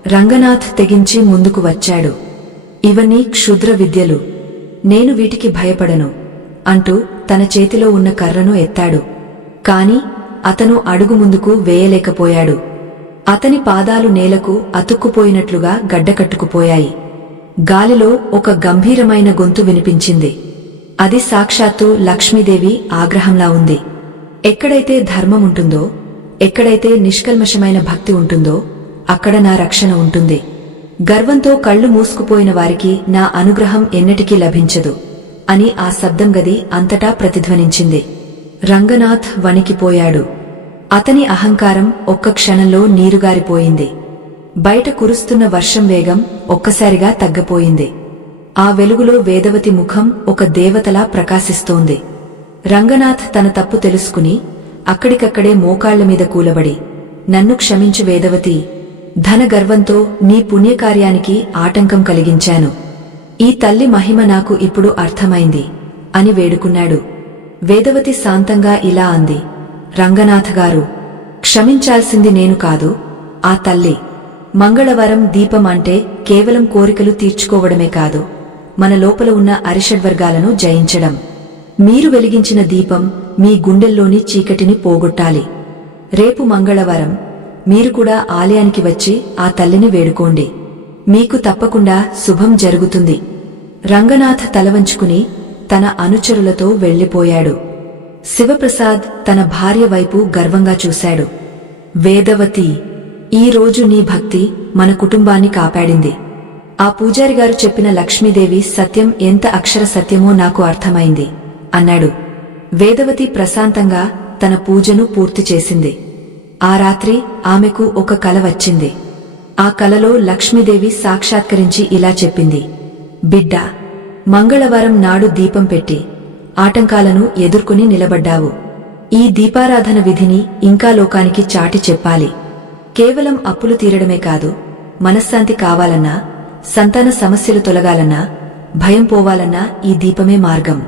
రంగనాథ్ తెగించి ముందుకు వచ్చాడు. ఇవన్నీ క్షుద్ర విద్యలు, నేను వీటికి భయపడను అంటూ తన చేతిలో ఉన్న కర్రను ఎత్తాడు. కాని అతను అడుగు ముందుకు వేయలేకపోయాడు. అతని పాదాలు నేలకు అతుక్కుపోయినట్లుగా గడ్డకట్టుకుపోయాయి. గాలిలో ఒక గంభీరమైన గొంతు వినిపించింది. అది సాక్షాత్తు లక్ష్మీదేవి ఆగ్రహంలా ఉంది. ఎక్కడైతే ధర్మముంటుందో, ఎక్కడైతే నిష్కల్మషమైన భక్తి ఉంటుందో అక్కడ నా రక్షణ ఉంటుంది. గర్వంతో కళ్ళు మూసుకుపోయిన వారికి నా అనుగ్రహం ఎన్నటికీ లభించదు అని ఆ శబ్దం గది అంతటా ప్రతిధ్వనించింది. రంగనాథ్ వణికిపోయాడు. అతని అహంకారం ఒక్క క్షణంలో నీరుగారిపోయింది. బయట కురుస్తున్న వర్షం వేగం ఒక్కసారిగా తగ్గపోయింది. ఆ వెలుగులో వేదవతి ముఖం ఒక దేవతలా ప్రకాశిస్తోంది. రంగనాథ్ తన తప్పు తెలుసుకుని అక్కడికక్కడే మోకాళ్లమీద కూలబడి, నన్ను క్షమించు వేదవతి, ధన గర్వంతో నీ పుణ్యకార్యానికి ఆటంకం కలిగించాను. ఈ తల్లి మహిమ నాకు ఇప్పుడు అర్థమైంది అని వేడుకున్నాడు. వేదవతి శాంతంగా ఇలా అంది, రంగనాథ్ గారు, క్షమించాల్సింది నేను కాదు, ఆ తల్లి. మంగళవారం దీపం అంటే కేవలం కోరికలు తీర్చుకోవడమే కాదు, మన లోపల ఉన్న అరిషడ్వర్గాలను జయించడం. మీరు వెలిగించిన దీపం మీ గుండెల్లోని చీకటిని పోగొట్టాలి. రేపు మంగళవారం మీరు కూడా ఆలయానికి వచ్చి ఆ తల్లిని వేడుకోండి. మీకు తప్పకుండా శుభం జరుగుతుంది. రంగనాథ్ తలవంచుకుని తన అనుచరులతో వెళ్లిపోయాడు. శివప్రసాద్ తన భార్య వైపు గర్వంగా చూశాడు. వేదవతి, ఈ రోజు నీ భక్తి మన కుటుంబాన్ని కాపాడింది. ఆ పూజారిగారు చెప్పిన లక్ష్మీదేవి సత్యం ఎంత అక్షర సత్యమో నాకు అర్థమైంది అన్నాడు. వేదవతి ప్రశాంతంగా తన పూజను పూర్తి చేసింది. ఆ రాత్రి ఆమెకు ఒక కల వచ్చింది. ఆ కలలో లక్ష్మీదేవి సాక్షాత్కరించి ఇలా చెప్పింది, బిడ్డా, మంగళవారం నాడు దీపం పెట్టి ఆటంకాలను ఎదుర్కొని నిలబడ్డావు. ఈ దీపారాధన విధిని ఇంకా లోకానికి చాటి చెప్పాలి. కేవలం అప్పులు తీరడమే కాదు, మనశ్శాంతి కావాలన్నా, సంతాన సమస్యలు తొలగాలన్నా, భయం పోవాలన్నా ఈ దీపమే మార్గం.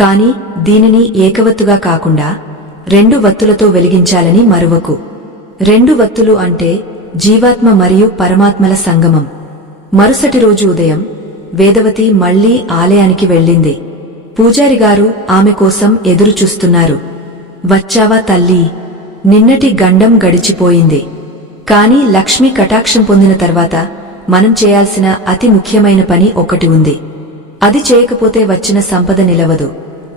కాని దీనిని ఏకవత్తుగా కాకుండా 2 వత్తులతో వెలిగించాలని మరువకు. 2 వత్తులు అంటే జీవాత్మ మరియు పరమాత్మల సంగమం. మరుసటి రోజు ఉదయం వేదవతి మళ్లీ ఆలయానికి వెళ్ళింది. పూజారిగారు ఆమె కోసం ఎదురుచూస్తున్నారు. వచ్చావా తల్లీ? నిన్నటి గండం గడిచిపోయింది. కాని లక్ష్మీ కటాక్షం పొందిన తర్వాత మనం చేయాల్సిన అతి ముఖ్యమైన పని ఒకటి ఉంది. అది చేయకపోతే వచ్చిన సంపద నిలవదు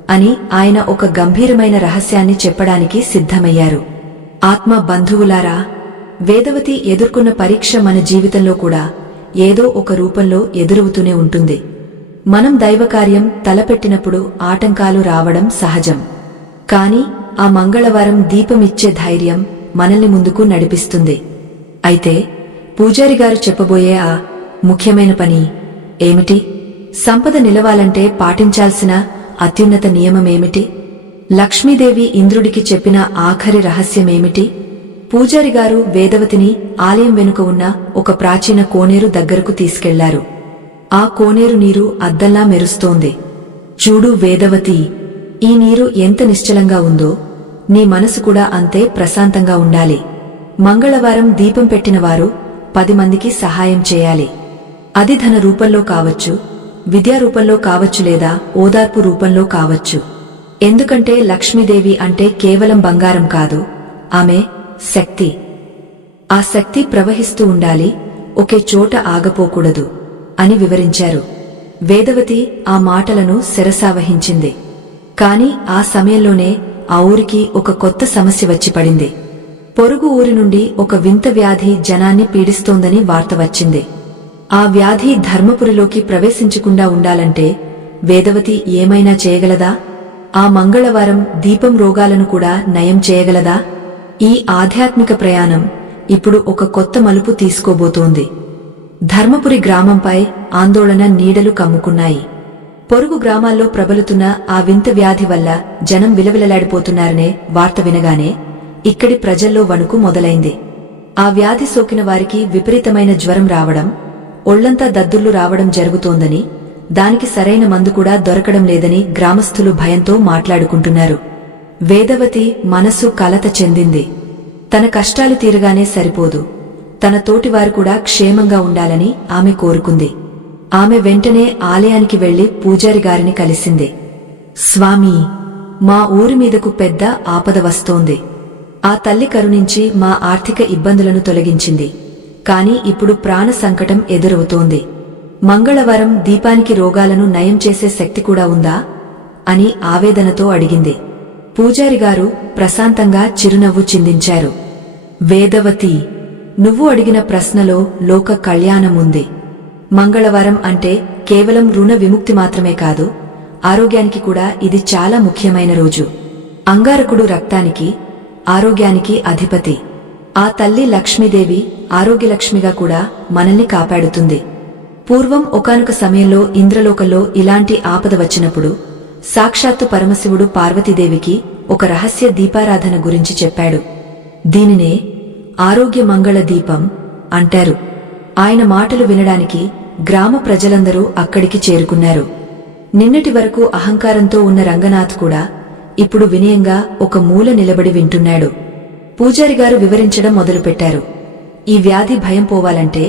అని ఆయన ఒక గంభీరమైన రహస్యాన్ని చెప్పడానికి సిద్ధమయ్యారు. ఆత్మ బంధువులారా, వేదవతి ఎదుర్కొన్న పరీక్ష మన జీవితంలో కూడా ఏదో ఒక రూపంలో ఎదురవుతూనే ఉంటుంది. మనం దైవకార్యం తలపెట్టినప్పుడు ఆటంకాలు రావడం సహజం. కాని ఆ మంగళవారం దీపమిచ్చే ధైర్యం మనల్ని ముందుకు నడిపిస్తుంది. అయితే పూజారి గారు చెప్పబోయే ఆ ముఖ్యమైన పని ఏమిటి? సంపద నిలవాలంటే పాటించాల్సిన అత్యున్నత నియమమేమిటి? లక్ష్మీదేవి ఇంద్రుడికి చెప్పిన ఆఖరి రహస్యమేమిటి? పూజారి గారు వేదవతిని ఆలయం వెనుక ఉన్న ఒక ప్రాచీన కోనేరు దగ్గరకు తీసుకెళ్లారు. ఆ కోనేరు నీరు అద్దంలా మెరుస్తోంది. చూడు వేదవతి, ఈ నీరు ఎంత నిశ్చలంగా ఉందో నీ మనసు కూడా అంతే ప్రశాంతంగా ఉండాలి. మంగళవారం దీపం పెట్టినవారు 10 మందికి సహాయం చేయాలి. అది ధన రూపంలో కావచ్చు, విద్యా రూపంలో కావచ్చు, లేదా ఓదార్పు రూపంలో కావచ్చు. ఎందుకంటే లక్ష్మీదేవి అంటే కేవలం బంగారం కాదు, ఆమె శక్తి. ఆ శక్తి ప్రవహిస్తూ ఉండాలి, ఒకే చోట ఆగపోకూడదు అని వివరించారు. వేదవతి ఆ మాటలను శిరసావహించింది. కాని ఆ సమయంలోనే ఆ ఊరికి ఒక కొత్త సమస్య వచ్చి పడింది. పొరుగు ఊరి నుండి ఒక వింత వ్యాధి జనాన్ని పీడిస్తోందని వార్త వచ్చింది. ఆ వ్యాధి ధర్మపురిలోకి ప్రవేశించకుండా ఉండాలంటే వేదవతి ఏమైనా చేయగలదా? ఆ మంగళవారం దీపం రోగాలను కూడా నయం చేయగలదా? ఈ ఆధ్యాత్మిక ప్రయాణం ఇప్పుడు ఒక కొత్త మలుపు తీసుకోబోతోంది. ధర్మపురి గ్రామంపై ఆందోళన నీడలు కమ్ముకున్నాయి. పొరుగు గ్రామాల్లో ప్రబలుతున్న ఆ వింత వ్యాధి వల్ల జనం విలవిలలాడిపోతున్నారనే వార్త వినగానే ఇక్కడి ప్రజల్లో వణుకు మొదలైంది. ఆ వ్యాధి సోకిన వారికి విపరీతమైన జ్వరం రావడం, ఒళ్లంతా దద్దుర్లు రావడం జరుగుతోందని, దానికి సరైన మందు కూడా దొరకడం లేదని గ్రామస్థులు భయంతో మాట్లాడుకుంటున్నారు. వేదవతి మనసు కలత చెందింది. తన కష్టాలు తీరగానే సరిపోదు, తన తోటివారు కూడా క్షేమంగా ఉండాలని ఆమె కోరుకుంది. ఆమె వెంటనే ఆలయానికి వెళ్లి పూజారి గారిని కలిసింది. స్వామీ, మా ఊరి మీదకు పెద్ద ఆపద వస్తోంది. ఆ తల్లి కరుణించి మా ఆర్థిక ఇబ్బందులను తొలగించింది. కాని ఇప్పుడు ప్రాణ సంకటం ఎదురవుతోంది. మంగళవారం దీపానికి రోగాలను నయం చేసే శక్తి కూడా ఉందా అని ఆవేదనతో అడిగింది. పూజారి గారు ప్రశాంతంగా చిరునవ్వు చిందించారు. వేదవతి, నువ్వు అడిగిన ప్రశ్నలో లోక కళ్యాణముంది. మంగళవారం అంటే కేవలం రుణ విముక్తి మాత్రమే కాదు, ఆరోగ్యానికి కూడా ఇది చాలా ముఖ్యమైన రోజు. అంగారకుడు రక్తానికి, ఆరోగ్యానికి అధిపతి. ఆ తల్లి లక్ష్మీదేవి ఆరోగ్యలక్ష్మిగా కూడా మనల్ని కాపాడుతుంది. పూర్వం ఒకానొక సమయంలో ఇంద్రలోకంలో ఇలాంటి ఆపద వచ్చినప్పుడు సాక్షాత్తు పరమశివుడు పార్వతీదేవికి ఒక రహస్య దీపారాధన గురించి చెప్పాడు. దీనినే ఆరోగ్య మంగళ దీపం అంటారు. ఆయన మాటలు వినడానికి గ్రామ ప్రజలందరూ అక్కడికి చేరుకున్నారు. నిన్నటి వరకు అహంకారంతో ఉన్న రంగనాథ్ కూడా ఇప్పుడు వినయంగా ఒక మూల నిలబడి వింటున్నాడు. పూజారి గారు వివరించడం మొదలుపెట్టారు. ఈ వ్యాధి భయం పోవాలంటే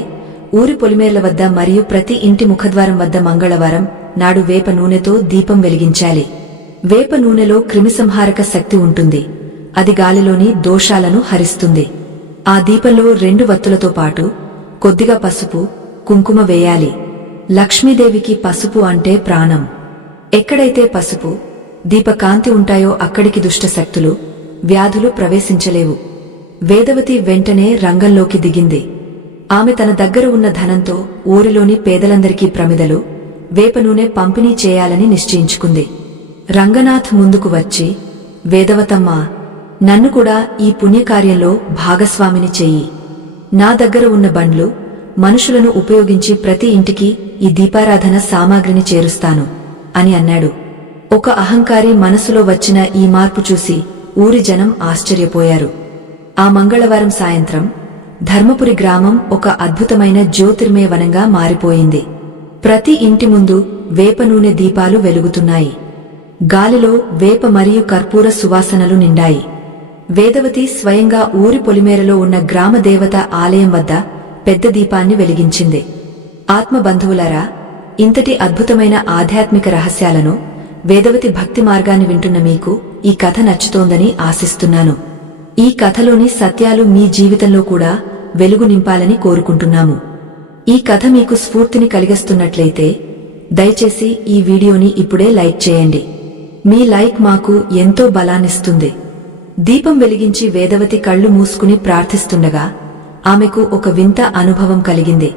ఊరి పొలిమేర్ల వద్ద మరియు ప్రతి ఇంటి ముఖద్వారం వద్ద మంగళవారం నాడు వేప నూనెతో దీపం వెలిగించాలి. వేప నూనెలో క్రిమిసంహారక శక్తి ఉంటుంది. అది గాలిలోని దోషాలను హరిస్తుంది. ఆ దీపంలో 2 వత్తులతో పాటు కొద్దిగా పసుపు, కుంకుమ వేయాలి. లక్ష్మీదేవికి పసుపు అంటే ప్రాణం. ఎక్కడైతే పసుపు, దీపకాంతి ఉంటాయో అక్కడికి దుష్టశక్తులు, వ్యాధులు ప్రవేశించలేవు. వేదవతి వెంటనే రంగంలోకి దిగింది. ఆమె తన దగ్గర ఉన్న ధనంతో ఊరిలోని పేదలందరికీ ప్రమిదలు, వేప నూనె పంపిణీ చేయాలని నిశ్చయించుకుంది. రంగనాథ్ ముందుకు వచ్చి, వేదవతమ్మా, నన్ను కూడా ఈ పుణ్యకార్యంలో భాగస్వామిని చెయ్యి. నా దగ్గర ఉన్న బండ్లు, మనుషులను ఉపయోగించి ప్రతి ఇంటికి ఈ దీపారాధన సామాగ్రిని చేరుస్తాను అని అన్నాడు. ఒక అహంకారి మనసులో వచ్చిన ఈ మార్పు చూసి ఊరి జనం ఆశ్చర్యపోయారు. ఆ మంగళవారం సాయంత్రం ధర్మపురి గ్రామం ఒక అద్భుతమైన జ్యోతిర్మయ వనంగా మారిపోయింది. ప్రతి ఇంటి ముందు వేప నూనె దీపాలు వెలుగుతున్నాయి. గాలిలో వేప మరియు కర్పూర సువాసనలు నిండాయి. వేదవతి స్వయంగా ఊరి పొలిమేరలో ఉన్న గ్రామ దేవత ఆలయం వద్ద పెద్ద దీపాన్ని వెలిగించింది. ఆత్మబంధువులారా, ఇంతటి అద్భుతమైన ఆధ్యాత్మిక రహస్యాలను, వేదవతి భక్తి మార్గాన్ని వింటున్న మీకు ఈ కథ నచ్చుతోందని ఆశిస్తున్నాను. ఈ కథలోని సత్యాలు మీ జీవితంలో కూడా వెలుగు నింపాలని కోరుకుంటున్నాము. ఈ కథ మీకు స్ఫూర్తిని కలిగిస్తున్నట్లయితే దయచేసి ఈ వీడియోని ఇప్పుడే లైక్ చేయండి. మీ లైక్ మాకు ఎంతో బలాన్నిస్తుంది. దీపం వెలిగించి వేదవతి కళ్ళు మూసుకుని ప్రార్థిస్తుండగా ఆమెకు ఒక వింత అనుభవం కలిగింది.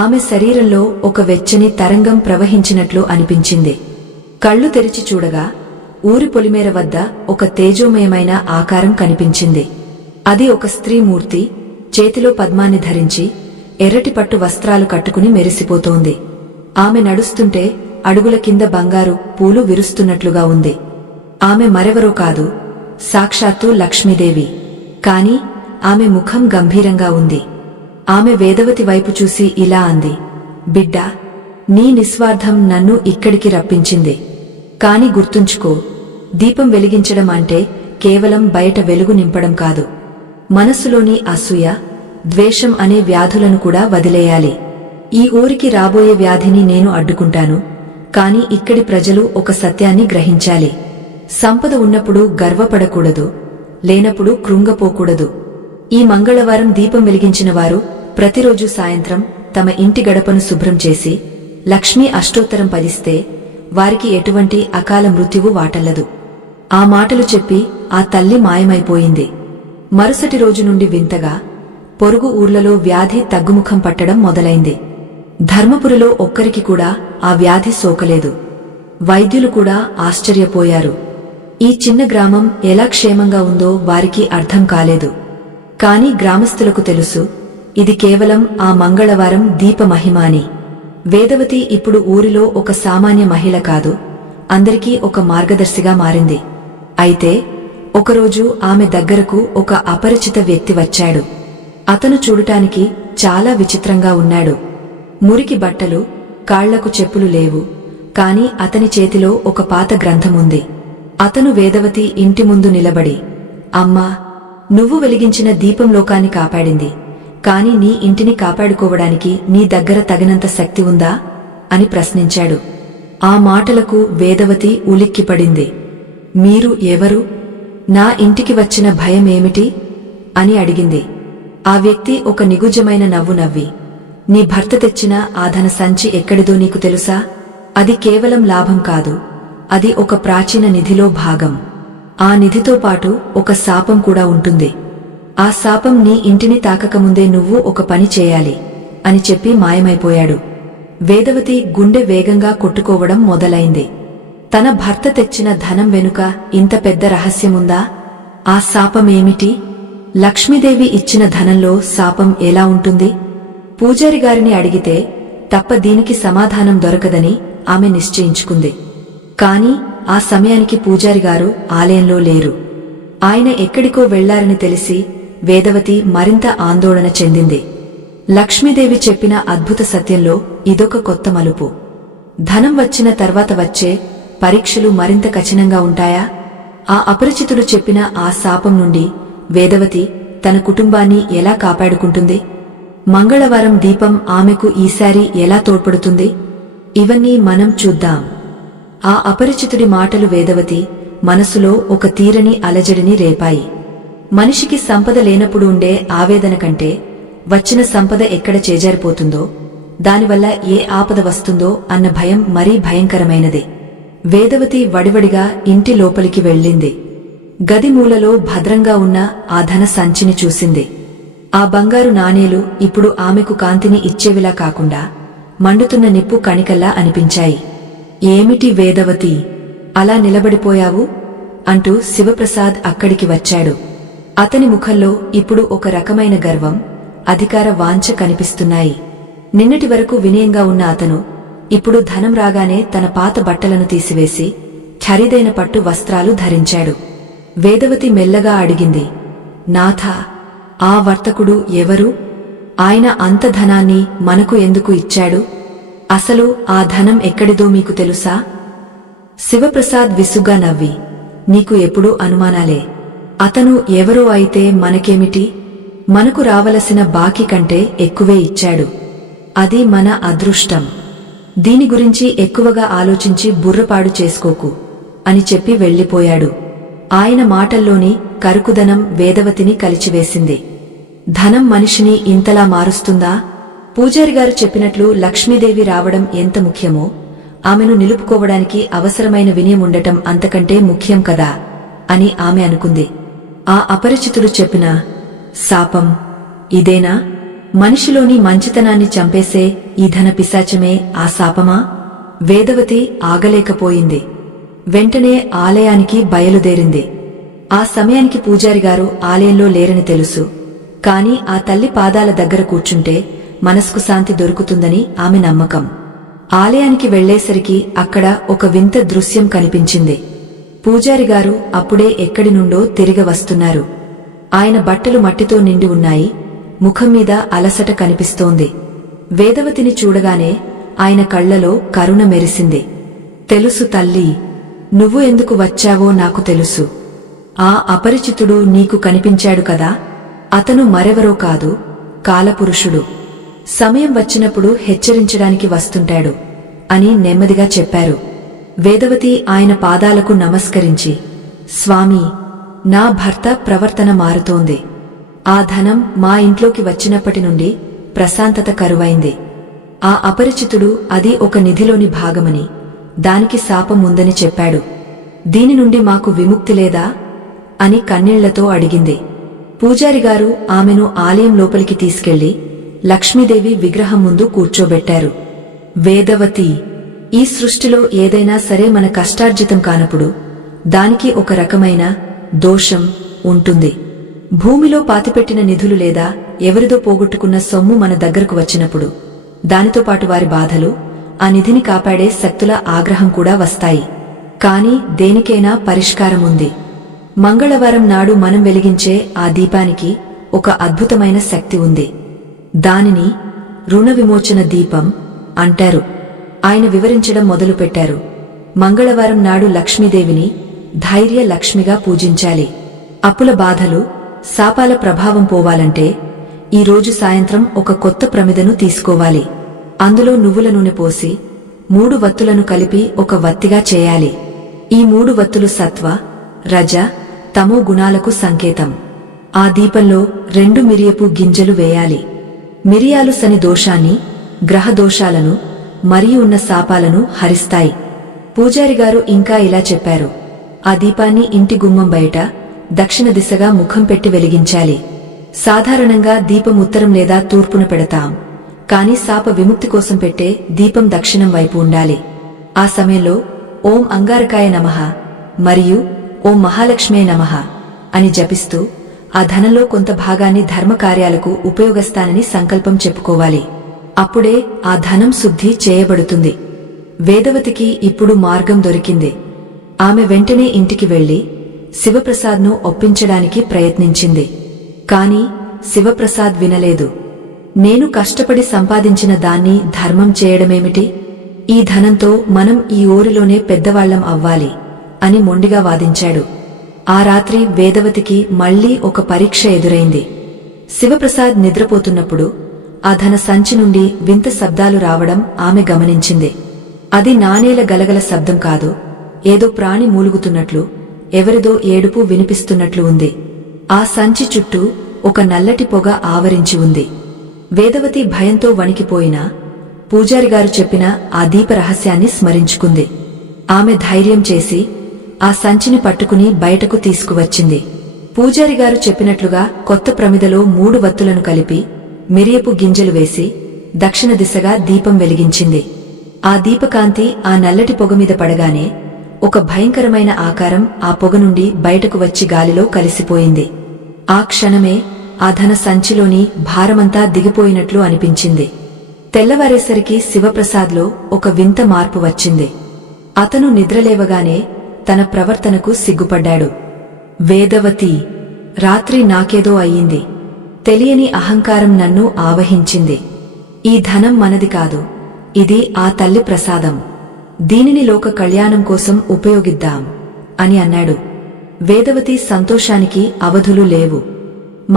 ఆమె శరీరంలో ఒక వెచ్చని తరంగం ప్రవహించినట్లు అనిపించింది. కళ్ళు తెరిచి చూడగా ఊరి పొలిమేర వద్ద ఒక తేజోమయమైన ఆకారం కనిపించింది. అది ఒక స్త్రీమూర్తి, చేతిలో పద్మాన్ని ధరించి ఎర్రటి పట్టు వస్త్రాలు కట్టుకుని మెరిసిపోతోంది. ఆమె నడుస్తుంటే అడుగుల కింద బంగారు పూలు విరుస్తున్నట్లుగా ఉంది. ఆమె మరెవరో కాదు, సాక్షాత్తు లక్ష్మీదేవి. కాని ఆమె ముఖం గంభీరంగా ఉంది. ఆమె వేదవతి వైపు చూసి ఇలా అంది, బిడ్డా, నీ నిస్వార్థం నన్ను ఇక్కడికి రప్పించింది. కాని గుర్తుంచుకో, దీపం వెలిగించడం అంటే కేవలం బయట వెలుగు నింపడం కాదు. మనస్సులోని అసూయ, ద్వేషం అనే వ్యాధులను కూడా వదిలేయాలి. ఈ ఊరికి రాబోయే వ్యాధిని నేను అడ్డుకుంటాను, కాని ఇక్కడి ప్రజలు ఒక సత్యాన్ని గ్రహించాలి. సంపద ఉన్నప్పుడు గర్వపడకూడదు, లేనప్పుడు కృంగపోకూడదు. ఈ మంగళవారం దీపం వెలిగించిన వారు ప్రతిరోజు సాయంత్రం తమ ఇంటి గడపను శుభ్రం చేసి లక్ష్మీ అష్టోత్తరం పఠిస్తే వారికి ఎటువంటి అకాల మృత్యువు వాటల్లదు. ఆ మాటలు చెప్పి ఆ తల్లి మాయమైపోయింది. మరుసటి రోజు నుండి వింతగా పొరుగు ఊర్లలో వ్యాధి తగ్గుముఖం పట్టడం మొదలైంది. ధర్మపురిలో ఒక్కరికి కూడా ఆ వ్యాధి సోకలేదు. వైద్యులు కూడా ఆశ్చర్యపోయారు. ఈ చిన్న గ్రామం ఎలా క్షేమంగా ఉందో వారికి అర్థం కాలేదు. కాని గ్రామస్తులకు తెలుసు, ఇది కేవలం ఆ మంగళవారం దీప మహిమ అని. వేదవతి ఇప్పుడు ఊరిలో ఒక సామాన్య మహిళ కాదు, అందరికీ ఒక మార్గదర్శిగా మారింది. అయితే ఒకరోజు ఆమె దగ్గరకు ఒక అపరిచిత వ్యక్తి వచ్చాడు. అతను చూడటానికి చాలా విచిత్రంగా ఉన్నాడు. మురికి బట్టలు, కాళ్లకు చెప్పులు లేవు, కాని అతని చేతిలో ఒక పాత గ్రంథముంది. అతను వేదవతి ఇంటి ముందు నిలబడి, అమ్మా, నువ్వు వెలిగించిన దీపం లోకాన్ని కాపాడింది, కాని నీ ఇంటిని కాపాడుకోవడానికి నీ దగ్గర తగినంత శక్తి ఉందా అని ప్రశ్నించాడు. ఆ మాటలకు వేదవతి ఉలిక్కిపడింది. మీరు ఎవరు? నా ఇంటికి వచ్చిన భయమేమిటి అని అడిగింది. ఆ వ్యక్తి ఒక నిగుజమైన నవ్వు నవ్వి, నీ భర్త తెచ్చిన ఆ ధన సంచి ఎక్కడిదో నీకు తెలుసా? అది కేవలం లాభం కాదు, అది ఒక ప్రాచీన నిధిలో భాగం. ఆ నిధితో పాటు ఒక శాపం కూడా ఉంటుంది. ఆ శాపం నీ ఇంటిని తాకకముందే నువ్వు ఒక పని చేయాలి అని చెప్పి మాయమైపోయాడు. వేదవతి గుండె వేగంగా కొట్టుకోవడం మొదలైంది. తన భర్త తెచ్చిన ధనం వెనుక ఇంత పెద్ద రహస్యముందా? ఆ శాపమేమిటి? లక్ష్మీదేవి ఇచ్చిన ధనంలో శాపం ఎలా ఉంటుంది? పూజారిగారిని అడిగితే తప్ప దీనికి సమాధానం దొరకదని ఆమె నిశ్చయించుకుంది. కాని ఆ సమయానికి పూజారిగారు ఆలయంలో లేరు. ఆయన ఎక్కడికో వెళ్లారని తెలిసి వేదవతి మరింత ఆందోళన చెందింది. లక్ష్మీదేవి చెప్పిన అద్భుత సత్యంలో ఇదొక కొత్త మలుపు. ధనం వచ్చిన తర్వాత వచ్చే పరీక్షలు మరింత కఠినంగా ఉంటాయా? ఆ అపరిచితుడు చెప్పిన ఆ శాపం నుండి వేదవతి తన కుటుంబాన్ని ఎలా కాపాడుకుంటుంది? మంగళవారం దీపం ఆమెకు ఈసారి ఎలా తోడ్పడుతుంది? ఇవన్నీ మనం చూద్దాం. ఆ అపరిచితుడి మాటలు వేదవతి మనసులో ఒక తీరని అలజడిని రేపాయి. మనిషికి సంపద లేనప్పుడు ఉండే ఆవేదన కంటే వచ్చిన సంపద ఎక్కడ చేజారిపోతుందో, దానివల్ల ఏ ఆపద వస్తుందో అన్న భయం మరీ భయంకరమైనది. వేదవతి వడివడిగా ఇంటి లోపలికి వెళ్ళింది. గది మూలలో భద్రంగా ఉన్న ఆ ధన సంచిని చూసింది. ఆ బంగారు నాణేలు ఇప్పుడు ఆమెకు కాంతిని ఇచ్చేవిలా కాకుండా మండుతున్న నిప్పు కణికల్లా అనిపించాయి. ఏమిటి వేదవతి, అలా నిలబడిపోయావు? అంటూ శివప్రసాద్ అక్కడికి వచ్చాడు. అతని ముఖంలో ఇప్పుడు ఒక రకమైన గర్వం, అధికార వాంఛ కనిపిస్తున్నాయి. నిన్నటి వరకు వినయంగా ఉన్న అతను ఇప్పుడు ధనం రాగానే తన పాత బట్టలను తీసివేసి ఖరీదైన పట్టు వస్త్రాలు ధరించాడు. వేదవతి మెల్లగా అడిగింది, నాథా, ఆ వర్తకుడు ఎవరు? ఆయన అంత ధనాన్ని మనకు ఎందుకు ఇచ్చాడు? అసలు ఆ ధనం ఎక్కడిదో మీకు తెలుసా? శివప్రసాద్ విసుగ్గా నవ్వి, నీకు ఎప్పుడూ అనుమానాలే. అతను ఎవరో అయితే మనకేమిటి? మనకు రావలసిన బాకీ కంటే ఎక్కువే ఇచ్చాడు. అది మన అదృష్టం. దీని గురించి ఎక్కువగా ఆలోచించి బుర్రపాడు చేసుకోకు అని చెప్పి వెళ్లిపోయాడు. ఆయన మాటల్లోని కరుకుదనం వేదవతిని కలిచివేసింది. ధనం మనిషిని ఇంతలా మారుస్తుందా? పూజారిగారు చెప్పినట్లు లక్ష్మీదేవి రావడం ఎంత ముఖ్యమో, ఆమెను నిలుపుకోవడానికి అవసరమైన వినయం ఉండటం అంతకంటే ముఖ్యం కదా అని ఆమె అనుకుంది. ఆ అపరిచితుడు చెప్పిన శాపం ఇదేనా? మనిషిలోని మంచితనాన్ని చంపేసే ఈ ధన పిశాచమే ఆ శాపమా? వేదవతి ఆగలేకపోయింది. వెంటనే ఆలయానికి బయలుదేరింది. ఆ సమయానికి పూజారి గారు ఆలయంలో లేరని తెలుసు. కాని ఆ తల్లి పాదాల దగ్గర కూర్చుంటే మనస్కు శాంతి దొరుకుతుందని ఆమె నమ్మకం. ఆలయానికి వెళ్లేసరికి అక్కడ ఒక వింత దృశ్యం కనిపించింది. పూజారి గారు అప్పుడే ఎక్కడి నుండో తిరిగి వస్తున్నారు. ఆయన బట్టలు మట్టితో నిండి ఉన్నాయి. ముఖం మీద అలసట కనిపిస్తోంది. వేదవతిని చూడగానే ఆయన కళ్లలో కరుణ మెరిసింది. తెలుసు తల్లీ, నువ్వు ఎందుకు వచ్చావో నాకు తెలుసు. ఆ అపరిచితుడు నీకు కనిపించాడు కదా, అతను మరెవరో కాదు, కాలపురుషుడు. సమయం వచ్చినప్పుడు హెచ్చరించడానికి వస్తుంటాడు అని నెమ్మదిగా చెప్పారు. వేదవతి ఆయన పాదాలకు నమస్కరించి, స్వామీ, నా భర్త ప్రవర్తన మారుతోంది. ఆ ధనం మా ఇంట్లోకి వచ్చినప్పటి నుండి ప్రశాంతత కరువైంది. ఆ అపరిచితుడు అది ఒక నిధిలోని భాగమని, దానికి శాపం ఉందని చెప్పాడు. దీని నుండి మాకు విముక్తి లేదా అని కన్నీళ్లతో అడిగింది. పూజారిగారు ఆమెను ఆలయం లోపలికి తీసుకెళ్లి లక్ష్మీదేవి విగ్రహం ముందు కూర్చోబెట్టారు. వేదవతి, ఈ సృష్టిలో ఏదైనా సరే మన కష్టార్జితం కానప్పుడు దానికి ఒక రకమైన దోషం ఉంటుంది. భూమిలో పాతిపెట్టిన నిధులు లేదా ఎవరిదో పోగొట్టుకున్న సొమ్ము మన దగ్గరకు వచ్చినప్పుడు దానితో పాటు వారి బాధలు, ఆ నిధిని కాపాడే శక్తుల ఆగ్రహం కూడా వస్తాయి. కాని దేనికైనా పరిష్కారముంది. మంగళవారం నాడు మనం వెలిగించే ఆ దీపానికి ఒక అద్భుతమైన శక్తి ఉంది. దానిని రుణ విమోచన దీపం అంటారు. ఆయన వివరించడం మొదలుపెట్టారు. మంగళవారం నాడు లక్ష్మీదేవిని ధైర్య లక్ష్మిగా పూజించాలి. అప్పుల బాధలు, శాపాల ప్రభావం పోవాలంటే ఈ రోజు సాయంత్రం ఒక కొత్త ప్రమిదను తీసుకోవాలి. అందులో నువ్వుల నూనె పోసి 3 వత్తులను కలిపి ఒక వత్తిగా చేయాలి. ఈ 3 వత్తులు సత్వ, రజ, తమో గుణాలకు సంకేతం. ఆ దీపంలో 2 మిరియపు గింజలు వేయాలి. మిరియాలు శని దోషాన్ని, గ్రహ దోషాలను మరియు ఉన్న శాపాలను హరిస్తాయి. పూజారిగారు ఇంకా ఇలా చెప్పారు. ఆ దీపాన్ని ఇంటి గుమ్మం బయట దక్షిణ దిశగా ముఖం పెట్టి వెలిగించాలి. సాధారణంగా దీపం ఉత్తరం లేదా తూర్పున పెడతాం. కాని శాప విముక్తి కోసం పెట్టే దీపం దక్షిణం వైపు ఉండాలి. ఆ సమయంలో ఓం అంగారకాయ నమః మరియు ఓం మహాలక్ష్మే నమః అని జపిస్తూ ఆ ధనంలో కొంత భాగాన్ని ధర్మకార్యాలకు ఉపయోగిస్తానని సంకల్పం చెప్పుకోవాలి. అప్పుడే ఆ ధనం శుద్ధి చేయబడుతుంది. వేదవతికి ఇప్పుడు మార్గం దొరికింది. ఆమె వెంటనే ఇంటికి వెళ్లి శివప్రసాద్ను ఒప్పించడానికి ప్రయత్నించింది. కాని శివప్రసాద్ వినలేదు. నేను కష్టపడి సంపాదించిన దాన్ని ధర్మం చేయడమేమిటి? ఈ ధనంతో మనం ఈ ఊరిలోనే పెద్దవాళ్లం అవ్వాలి అని మొండిగా వాదించాడు. ఆ రాత్రి వేదవతికి మళ్లీ ఒక పరీక్ష ఎదురైంది. శివప్రసాద్ నిద్రపోతున్నప్పుడు ఆ ధన సంచి నుండి వింత శబ్దాలు రావడం ఆమె గమనించింది. అది నాణేల గలగల శబ్దం కాదు, ఏదో ప్రాణి మూలుగుతున్నట్లు, ఎవరిదో ఏడుపు వినిపిస్తున్నట్లు ఉంది. ఆ సంచి చుట్టూ ఒక నల్లటి పొగ ఆవరించి ఉంది. వేదవతి భయంతో వణికిపోయినా పూజారిగారు చెప్పిన ఆ దీప రహస్యాన్ని స్మరించుకుంది. ఆమె ధైర్యం చేసి ఆ సంచిని పట్టుకుని బయటకు తీసుకువచ్చింది. పూజారిగారు చెప్పినట్లుగా కొత్త ప్రమిదలో 3 వత్తులను కలిపి మిరియపు గింజలు వేసి దక్షిణ దిశగా దీపం వెలిగించింది. ఆ దీపకాంతి ఆ నల్లటి పొగ మీద పడగానే ఒక భయంకరమైన ఆకారం ఆ పొగ నుండి బయటకు వచ్చి గాలిలో కలిసిపోయింది. ఆ క్షణమే ఆ ధన సంచిలోని భారమంతా దిగిపోయినట్లు అనిపించింది. తెల్లవారేసరికి శివప్రసాద్లో ఒక వింత మార్పు వచ్చింది. అతను నిద్రలేవగానే తన ప్రవర్తనకు సిగ్గుపడ్డాడు. వేదవతి, రాత్రి నాకేదో అయ్యింది. తెలియని అహంకారం నన్ను ఆవహించింది. ఈ ధనం మనది కాదు, ఇది ఆ తల్లి ప్రసాదం. దీనిని లోక కళ్యాణం కోసం ఉపయోగిద్దాం అని అన్నాడు. వేదవతి సంతోషానికి అవధులు లేవు.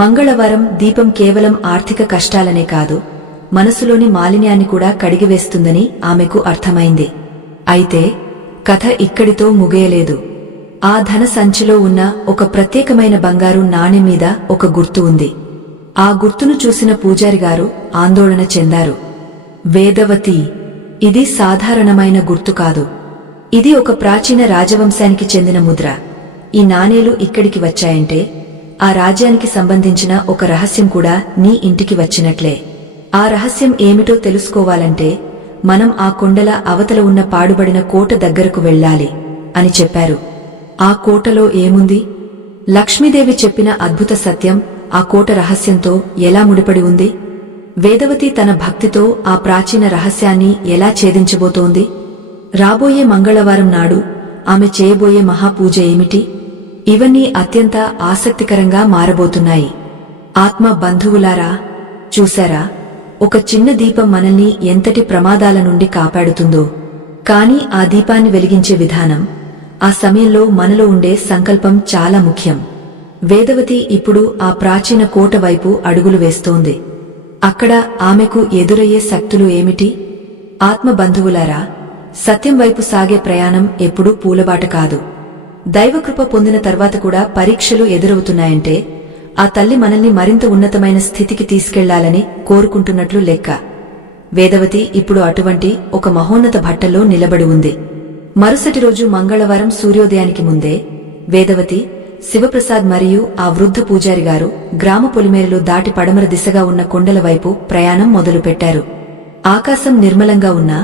మంగళవారం దీపం కేవలం ఆర్థిక కష్టాలనే కాదు, మనసులోని మాలిన్యాన్ని కూడా కడిగివేస్తుందని ఆమెకు అర్థమైంది. అయితే కథ ఇక్కడితో ముగియలేదు. ఆ ధన సంచిలో ఉన్న ఒక ప్రత్యేకమైన బంగారు నాణెం మీద ఒక గుర్తు ఉంది. ఆ గుర్తును చూసిన పూజారిగారు ఆందోళన చెందారు. వేదవతి, ఇది సాధారణమైన గుర్తు కాదు. ఇది ఒక ప్రాచీన రాజవంశానికి చెందిన ముద్ర. ఈ నాణేలు ఇక్కడికి వచ్చాయంటే ఆ రాజ్యానికి సంబంధించిన ఒక రహస్యం కూడా నీ ఇంటికి వచ్చినట్లే. ఆ రహస్యం ఏమిటో తెలుసుకోవాలంటే మనం ఆ కొండల అవతల ఉన్న పాడుబడిన కోట దగ్గరకు వెళ్ళాలి అని చెప్పారు. ఆ కోటలో ఏముంది? లక్ష్మీదేవి చెప్పిన అద్భుత సత్యం ఆ కోట రహస్యంతో ఎలా ముడిపడి ఉంది? వేదవతి తన భక్తితో ఆ ప్రాచీన రహస్యాన్ని ఎలా ఛేదించబోతోంది? రాబోయే మంగళవారం నాడు ఆమె చేయబోయే మహాపూజ ఏమిటి? ఇవన్నీ అత్యంత ఆసక్తికరంగా మారబోతున్నాయి. ఆత్మ బంధువులారా, చూశారా, ఒక చిన్న దీపం మనల్ని ఎంతటి ప్రమాదాల నుండి కాపాడుతుందో. కాని ఆ దీపాన్ని వెలిగించే విధానం, ఆ సమయంలో మనలో ఉండే సంకల్పం చాలా ముఖ్యం. వేదవతి ఇప్పుడు ఆ ప్రాచీన కోట వైపు అడుగులు వేస్తోంది. అక్కడ ఆమెకు ఎదురయ్యే శక్తులు ఏమిటి? ఆత్మ బంధువులారా, సత్యం వైపు సాగే ప్రయాణం ఎప్పుడూ పూలబాట కాదు. దైవకృప పొందిన తర్వాత కూడా పరీక్షలు ఎదురవుతున్నాయంటే ఆ తల్లి మనల్ని మరింత ఉన్నతమైన స్థితికి తీసుకెళ్లాలని కోరుకుంటున్నట్లు లెక్క. వేదవతి ఇప్పుడు అటువంటి ఒక మహోన్నత భట్టలో నిలబడి ఉంది. మరుసటి రోజు మంగళవారం సూర్యోదయానికి ముందే వేదవతి, శివప్రసాద్ మరియు ఆ వృద్ధ పూజారి గారు గ్రామ పొలిమేరలు దాటి పడమర దిశగా ఉన్న కొండల వైపు ప్రయాణం మొదలుపెట్టారు. ఆకాశం నిర్మలంగా ఉన్నా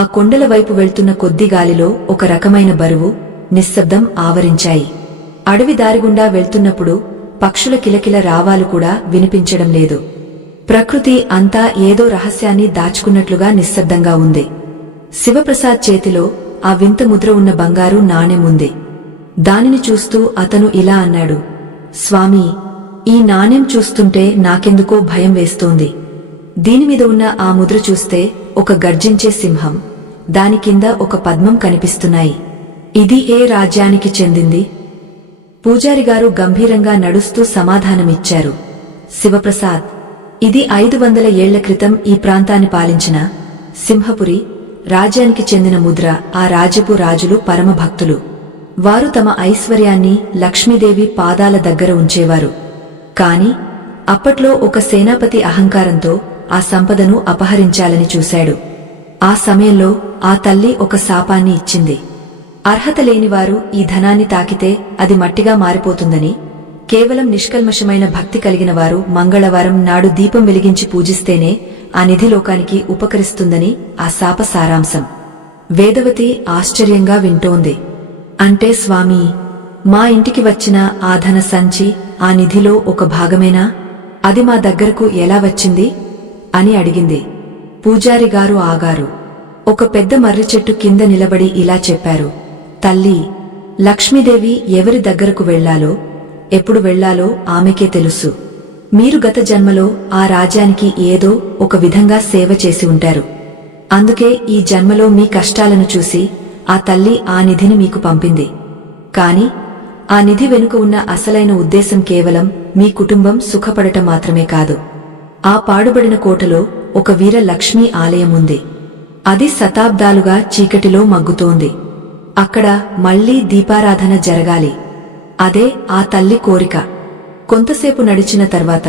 ఆ కొండల వైపు వెళ్తున్న కొద్ది గాలిలో ఒక రకమైన బరువు, నిశ్శబ్దం ఆవరించాయి. అడవి దారిగుండా వెళ్తున్నప్పుడు పక్షుల కిలకిల రావాలు కూడా వినిపించడం లేదు. ప్రకృతి అంతా ఏదో రహస్యాన్ని దాచుకున్నట్లుగా నిశ్శబ్దంగా ఉంది. శివప్రసాద్ చేతిలో ఆ వింత ముద్ర ఉన్న బంగారు నాణెం ఉంది. దానిని చూస్తూ అతను ఇలా అన్నాడు, స్వామీ, ఈ నాణెం చూస్తుంటే నాకెందుకో భయం వేస్తోంది. దీనిమీద ఉన్న ఆ ముద్ర చూస్తే ఒక గర్జించే సింహం, దాని కింద ఒక పద్మం కనిపిస్తున్నాయి. ఇది ఏ రాజ్యానికి చెందింది? పూజారిగారు గంభీరంగా నడుస్తూ సమాధానమిచ్చారు, శివప్రసాద్, ఇది 500 ఏళ్ల క్రితం ఈ ప్రాంతాన్ని పాలించిన సింహపురి రాజ్యానికి చెందిన ముద్ర. ఆ రాజ్యపు రాజులు పరమభక్తులు. వారు తమ ఐశ్వర్యాన్ని లక్ష్మీదేవి పాదాల దగ్గర ఉంచేవారు. కాని అప్పట్లో ఒక సేనాపతి అహంకారంతో ఆ సంపదను అపహరించాలని చూశాడు. ఆ సమయంలో ఆ తల్లి ఒక శాపాన్ని ఇచ్చింది. అర్హత లేనివారు ఈ ధనాన్ని తాకితే అది మట్టిగా మారిపోతుందని, కేవలం నిష్కల్మషమైన భక్తి కలిగిన వారు మంగళవారం నాడు దీపం వెలిగించి పూజిస్తేనే ఆ నిధి లోకానికి ఉపకరిస్తుందని ఆ శాప సారాంశం. వేదవతి ఆశ్చర్యంగా వింటోంది. అంటే స్వామీ, మా ఇంటికి వచ్చిన ఆ ధన సంచి ఆ నిధిలో ఒక భాగమేనా? అది మా దగ్గరకు ఎలా వచ్చింది అని అడిగింది. పూజారిగారు ఆగారు. ఒక పెద్ద మర్రి చెట్టు కింద నిలబడి ఇలా చెప్పారు, తల్లి, లక్ష్మీదేవి ఎవరి దగ్గరకు వెళ్లాలో, ఎప్పుడు వెళ్లాలో ఆమెకే తెలుసు. మీరు గత జన్మలో ఆ రాజ్యానికి ఏదో ఒక విధంగా సేవ చేసి ఉంటారు. అందుకే ఈ జన్మలో మీ కష్టాలను చూసి ఆ తల్లి ఆ నిధిని మీకు పంపింది. కాని ఆ నిధి వెనుక ఉన్న అసలైన ఉద్దేశం కేవలం మీ కుటుంబం సుఖపడటం మాత్రమే కాదు. ఆ పాడుబడిన కోటలో ఒక వీర లక్ష్మీ ఆలయం ఉంది. అది శతాబ్దాలుగా చీకటిలో మగ్గుతోంది. అక్కడ మళ్లీ దీపారాధన జరగాలి. అదే ఆ తల్లి కోరిక. కొంతసేపు నడిచిన తర్వాత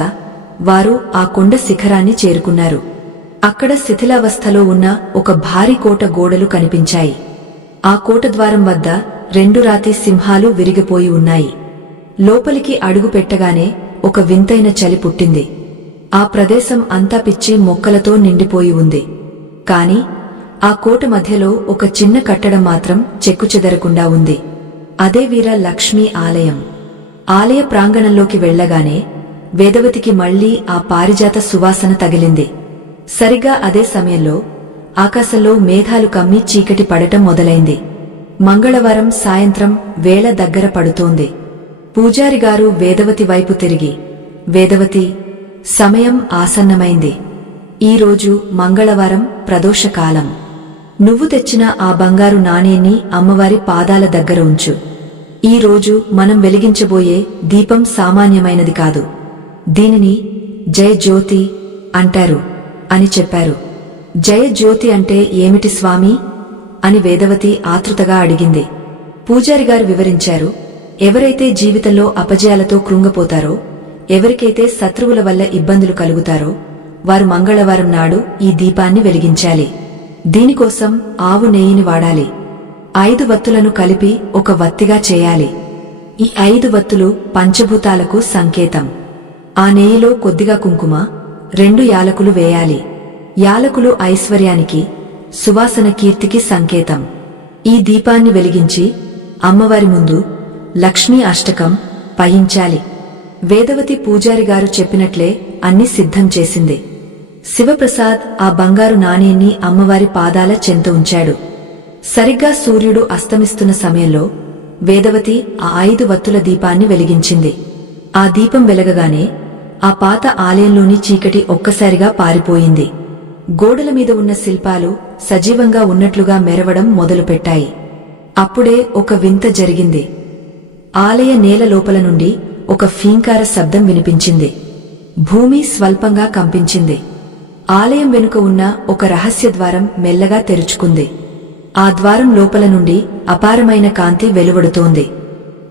వారు ఆ కొండ శిఖరాన్ని చేరుకున్నారు. అక్కడ శిథిలావస్థలో ఉన్న ఒక భారీ కోట గోడలు కనిపించాయి. ఆ కోట ద్వారం వద్ద 2 రాతి సింహాలు విరిగిపోయి ఉన్నాయి. లోపలికి అడుగు పెట్టగానే ఒక వింతైన చలి పుట్టింది. ఆ ప్రదేశం అంతా పిచ్చి మొక్కలతో నిండిపోయి ఉంది. కాని ఆ కోట మధ్యలో ఒక చిన్న కట్టడం మాత్రం చెక్కుచెదరకుండా ఉంది. అదే వీర లక్ష్మీ ఆలయం. ఆలయ ప్రాంగణంలోకి వెళ్లగానే వేదవతికి మళ్లీ ఆ పారిజాత సువాసన తగిలింది. సరిగా అదే సమయంలో ఆకాశంలో మేఘాలు కమ్మి చీకటి పడటం మొదలైంది. మంగళవారం సాయంత్రం వేళ దగ్గర పడుతోంది. పూజారిగారు వేదవతి వైపు తిరిగి, వేదవతి, సమయం ఆసన్నమైంది. ఈరోజు మంగళవారం ప్రదోషకాలం. నువ్వు తెచ్చిన ఆ బంగారు నాణేన్ని అమ్మవారి పాదాల దగ్గర ఉంచు. ఈ రోజు మనం వెలిగించబోయే దీపం సామాన్యమైనది కాదు. దీనిని జయ జ్యోతి అంటారు అని చెప్పారు. జయ జ్యోతి అంటే ఏమిటి స్వామీ అని వేదవతి ఆతృతగా అడిగింది. పూజారిగారు వివరించారు, ఎవరైతే జీవితంలో అపజయాలతో కృంగపోతారో, ఎవరికైతే శత్రువుల వల్ల ఇబ్బందులు కలుగుతారో వారు మంగళవారం నాడు ఈ దీపాన్ని వెలిగించాలి. దీనికోసం ఆవు నెయ్యిని వాడాలి. 5 వత్తులను కలిపి ఒక వత్తిగా చేయాలి. ఈ 5 వత్తులు పంచభూతాలకు సంకేతం. ఆ నెయ్యిలో కొద్దిగా కుంకుమ, 2 యాలకులు వేయాలి. యాలకులు ఐశ్వర్యానికి, సువాసన కీర్తికి సంకేతం. ఈ దీపాన్ని వెలిగించి అమ్మవారి ముందు లక్ష్మీ అష్టకం పయించాలి. వేదవతి పూజారిగారు చెప్పినట్లే అన్ని సిద్ధం చేసింది. శివప్రసాద్ ఆ బంగారు నాణేన్ని అమ్మవారి పాదాల చెంత ఉంచాడు. సరిగ్గా సూర్యుడు అస్తమిస్తున్న సమయంలో వేదవతి ఆ 5 వత్తుల దీపాన్ని వెలిగించింది. ఆ దీపం వెలగగానే ఆ పాత ఆలయంలోని చీకటి ఒక్కసారిగా పారిపోయింది. గోడల మీద ఉన్న శిల్పాలు సజీవంగా ఉన్నట్లుగా మెరవడం మొదలుపెట్టాయి. అప్పుడే ఒక వింత జరిగింది. ఆలయ నేల లోపల నుండి ఒక ఫీంకార శబ్దం వినిపించింది. భూమి స్వల్పంగా కంపించింది. ఆలయం వెనుక ఉన్న ఒక రహస్య ద్వారం మెల్లగా తెరుచుకుంది. ఆ ద్వారం లోపల నుండి అపారమైన కాంతి వెలువడుతోంది.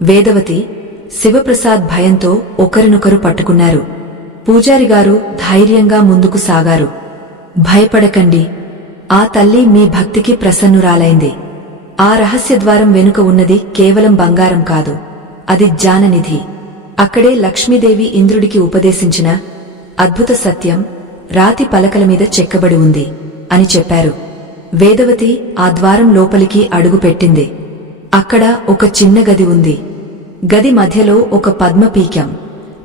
వేదవతి, శివప్రసాద్ భయంతో ఒకరినొకరు పట్టుకున్నారు. పూజారిగారు ధైర్యంగా ముందుకు సాగారు. భయపడకండి, ఆ తల్లి మీ భక్తికి ప్రసన్నురాలైంది. ఆ రహస్య ద్వారం వెనుక ఉన్నది కేవలం బంగారం కాదు, అది జ్ఞాననిధి. అక్కడే లక్ష్మీదేవి ఇంద్రుడికి ఉపదేశించిన అద్భుత సత్యం రాతి పలకల మీద చెక్కబడి ఉంది అని చెప్పారు. వేదవతి ఆ ద్వారం లోపలికి అడుగుపెట్టింది. అక్కడ ఒక చిన్న గది ఉంది. గది మధ్యలో ఒక పద్మపీఠం,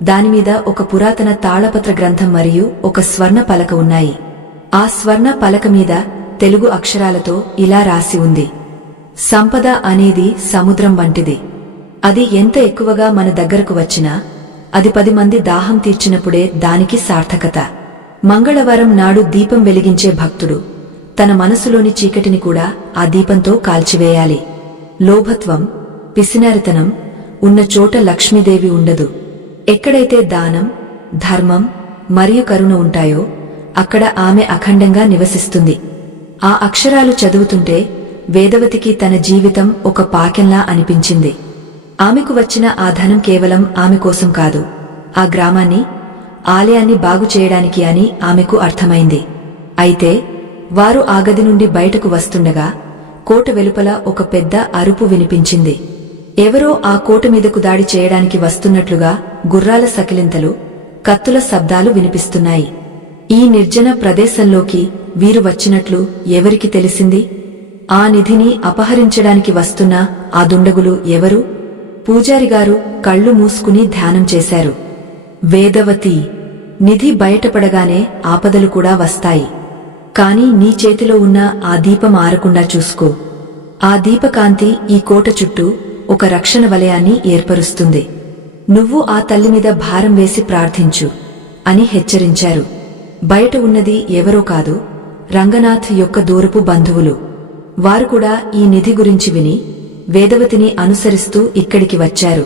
దానిమీద ఒక పురాతన తాళపత్ర గ్రంథం మరియు ఒక స్వర్ణ పలక ఉన్నాయి. ఆ స్వర్ణ పలక మీద తెలుగు అక్షరాలతో ఇలా రాసి ఉంది: సంపద అనేది సముద్రం వంటిది. అది ఎంత ఎక్కువగా మన దగ్గరకు వచ్చినా అది 10 మంది దాహం తీర్చినప్పుడే దానికి సార్థకత. మంగళవారం నాడు దీపం వెలిగించే భక్తుడు తన మనసులోని చీకటిని కూడా ఆ దీపంతో కాల్చివేయాలి. లోభత్వం, పిసినారితనం ఉన్న చోట లక్ష్మీదేవి ఉండదు. ఎక్కడైతే దానం, ధర్మం మరియు కరుణ ఉంటాయో అక్కడ ఆమె అఖండంగా నివసిస్తుంది. ఆ అక్షరాలు చదువుతుంటే వేదవతికి తన జీవితం ఒక పాకెంలా అనిపించింది. ఆమెకు వచ్చిన ఆ ధనం కేవలం ఆమె కోసం కాదు, ఆ గ్రామాన్ని, ఆలయాన్ని బాగు చేయడానికి అని ఆమెకు అర్థమైంది. అయితే వారు ఆ గది నుండి బయటకు వస్తుండగా కోట వెలుపల ఒక పెద్ద అరుపు వినిపించింది. ఎవరో ఆ కోట మీదకు దాడి చేయడానికి వస్తున్నట్లుగా గుర్రాల సకిలింతలు, కత్తుల శబ్దాలు వినిపిస్తున్నాయి. ఈ నిర్జన ప్రదేశంలోకి వీరు వచ్చినట్లు ఎవరికి తెలిసింది? ఆ నిధిని అపహరించడానికి వస్తున్న ఆ దుండగులు ఎవరు? పూజారిగారు కళ్ళు మూసుకుని ధ్యానం చేశారు. వేదవతి, నిధి బయటపడగానే ఆపదలు కూడా వస్తాయి. కాని నీ చేతిలో ఉన్న ఆ దీపం ఆరకుండా చూసుకో. ఆ దీపకాంతి ఈ కోట చుట్టూ ఒక రక్షణ వలయాన్ని ఏర్పరుస్తుంది. నువ్వు ఆ తల్లి మీద భారం వేసి ప్రార్థించు అని హెచ్చరించారు. బయట ఉన్నది ఎవరో కాదు, రంగనాథ్ యొక్క దూరపు బంధువులు. వారు కూడా ఈ నిధి గురించి విని వేదవతిని అనుసరిస్తూ ఇక్కడికి వచ్చారు.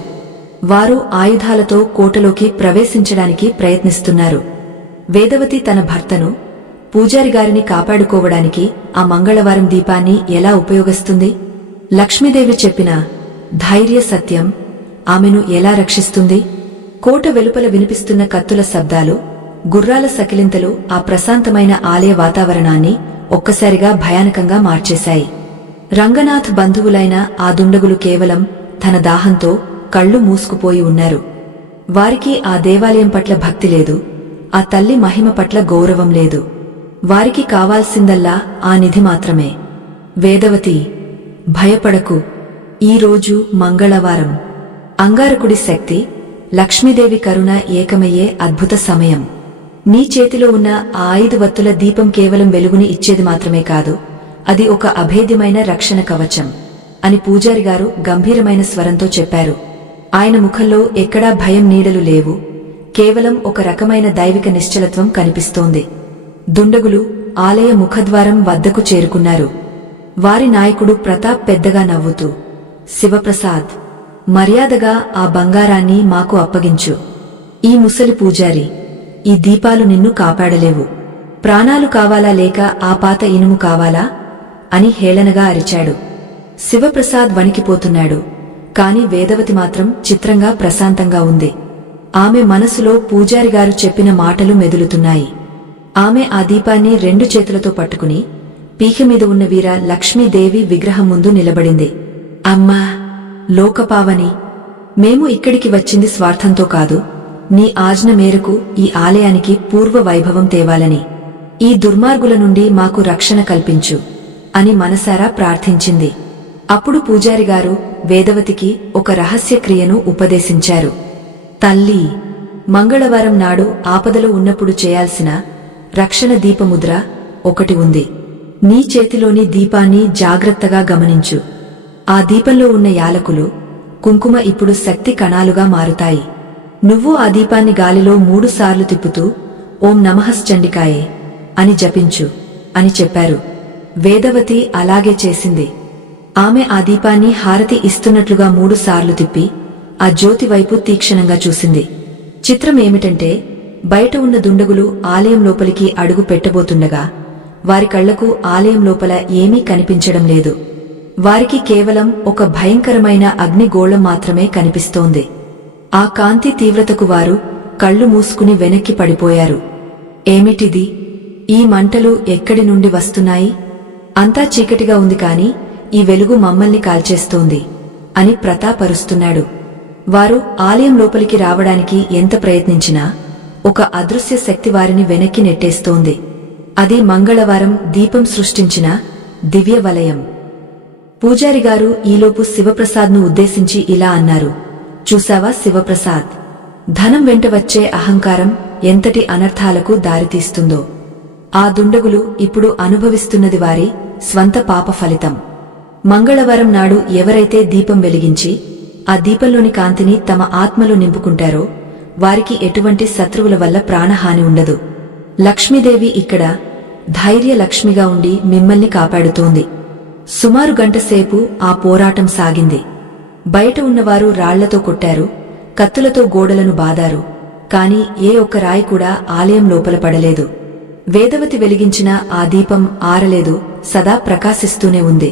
వారు ఆయుధాలతో కోటలోకి ప్రవేశించడానికి ప్రయత్నిస్తున్నారు. వేదవతి తన భర్తను, పూజారిగారిని కాపాడుకోవడానికి ఆ మంగళవారం దీపాన్ని ఎలా ఉపయోగిస్తుంది? లక్ష్మీదేవి చెప్పిన ధైర్య సత్యం ఆమెను ఎలా రక్షిస్తుంది? కోట వెలుపల వినిపిస్తున్న కత్తుల శబ్దాలు, గుర్రాల సకిలింతలు ఆ ప్రశాంతమైన ఆలయ వాతావరణాన్ని ఒక్కసారిగా భయానకంగా మార్చేశాయి. రంగనాథ్ బంధువులైన ఆ దుండగులు కేవలం తన దాహంతో కళ్ళు మూసుకుపోయి ఉన్నారు. వారికి ఆ దేవాలయం పట్ల భక్తి లేదు, ఆ తల్లి మహిమ పట్ల గౌరవం లేదు. వారికి కావాల్సిందల్లా ఆ నిధి మాత్రమే. వేదవతి, భయపడకు. ఈరోజు మంగళవారం. అంగారకుడి శక్తి, లక్ష్మీదేవి కరుణ ఏకమయ్యే అద్భుత సమయం. నీ చేతిలో ఉన్న ఆ 5 వత్తుల దీపం కేవలం వెలుగుని ఇచ్చేది మాత్రమే కాదు, అది ఒక అభేద్యమైన రక్షణ కవచం అని పూజారిగారు గంభీరమైన స్వరంతో చెప్పారు. ఆయన ముఖంలో ఎక్కడా భయం నీడలు లేవు, కేవలం ఒక రకమైన దైవిక నిశ్చలత్వం కనిపిస్తోంది. దుండగులు ఆలయ ముఖద్వారం వద్దకు చేరుకున్నారు. వారి నాయకుడు ప్రతాప్ పెద్దగా నవ్వుతూ, శివప్రసాద్, మర్యాదగా ఆ బంగారాన్ని మాకు అప్పగించు. ఈ ముసలి పూజారి, ఈ దీపాలు నిన్ను కాపాడలేవు. ప్రాణాలు కావాలా లేక ఆ పాత ఇనుము కావాలా అని హేళనగా అరిచాడు. శివప్రసాద్ వణికిపోతున్నాడు. కాని వేదవతి మాత్రం చిత్రంగా ప్రశాంతంగా ఉంది. ఆమె మనసులో పూజారిగారు చెప్పిన మాటలు మెదులుతున్నాయి. ఆమె ఆ దీపాన్ని 2 చేతులతో పట్టుకుని పీక మీద ఉన్న వీర లక్ష్మీదేవి విగ్రహం ముందు నిలబడింది. అమ్మా, లోకపావని, మేము ఇక్కడికి వచ్చింది స్వార్థంతో కాదు, నీ ఆజ్ఞ మేరకు ఈ ఆలయానికి పూర్వ వైభవం తేవాలని. ఈ దుర్మార్గుల నుండి మాకు రక్షణ కల్పించు అని మనసారా ప్రార్థించింది. అప్పుడు పూజారిగారు వేదవతికి ఒక రహస్య క్రియను ఉపదేశించారు. తల్లి, మంగళవారం నాడు ఆపదలో ఉన్నప్పుడు చేయాల్సిన రక్షణ దీపముద్ర ఒకటి ఉంది. నీ చేతిలోని దీపాన్ని జాగ్రత్తగా గమనించు. ఆ దీపంలో ఉన్న యాలకులు, కుంకుమ ఇప్పుడు శక్తి కణాలుగా మారుతాయి. నువ్వు ఆ దీపాన్ని గాలిలో 3 సార్లు తిప్పుతూ ఓం నమఃశ్చండికాయే అని జపించు అని చెప్పారు. వేదవతి అలాగే చేసింది. ఆమె ఆ దీపాన్ని హారతి ఇస్తున్నట్లుగా 3 సార్లు తిప్పి ఆ జ్యోతి వైపు తీక్షణంగా చూసింది. చిత్రం ఏమిటంటే, బయట ఉన్న దుండగులు ఆలయం లోపలికి అడుగు పెట్టబోతుండగా వారి కళ్లకు ఆలయం లోపల ఏమీ కనిపించడం లేదు. వారికి కేవలం ఒక భయంకరమైన అగ్నిగోళం మాత్రమే కనిపిస్తోంది. ఆ కాంతి తీవ్రతకు వారు కళ్ళు మూసుకుని వెనక్కి పడిపోయారు. ఏమిటిది? ఈ మంటలు ఎక్కడి నుండి వస్తున్నాయి? అంతా చీకటిగా ఉంది కాని ఈ వెలుగు మమ్మల్ని కాల్చేస్తోంది అని ప్రతాప్ అరుస్తున్నాడు. వారు ఆలయం లోపలికి రావడానికి ఎంత ప్రయత్నించినా ఒక అదృశ్య శక్తి వారిని వెనక్కి నెట్టేస్తోంది. అది మంగళవారం దీపం సృష్టించిన దివ్య వలయం. పూజారిగారు ఈలోపు శివప్రసాద్ను ఉద్దేశించి ఇలా అన్నారు. చూసావా శివప్రసాద్, ధనం వెంట వచ్చే అహంకారం ఎంతటి అనర్థాలకు దారితీస్తుందో. ఆ దుండగులు ఇప్పుడు అనుభవిస్తున్నది వారి స్వంత పాప ఫలితం. మంగళవారం నాడు ఎవరైతే దీపం వెలిగించి ఆ దీపంలోని కాంతిని తమ ఆత్మలో నింపుకుంటారో వారికి ఎటువంటి శత్రువుల వల్ల ప్రాణహాని ఉండదు. లక్ష్మీదేవి ఇక్కడ ధైర్య లక్ష్మిగా ఉండి మిమ్మల్ని కాపాడుతోంది. సుమారు గంటసేపు ఆ పోరాటం సాగింది. బయట ఉన్నవారు రాళ్లతో కొట్టారు, కత్తులతో గోడలను బాదారు. కాని ఏ ఒక్క రాయి కూడా ఆలయం లోపల పడలేదు. వేదవతి వెలిగించిన ఆ దీపం ఆరలేదు, సదా ప్రకాశిస్తూనే ఉంది.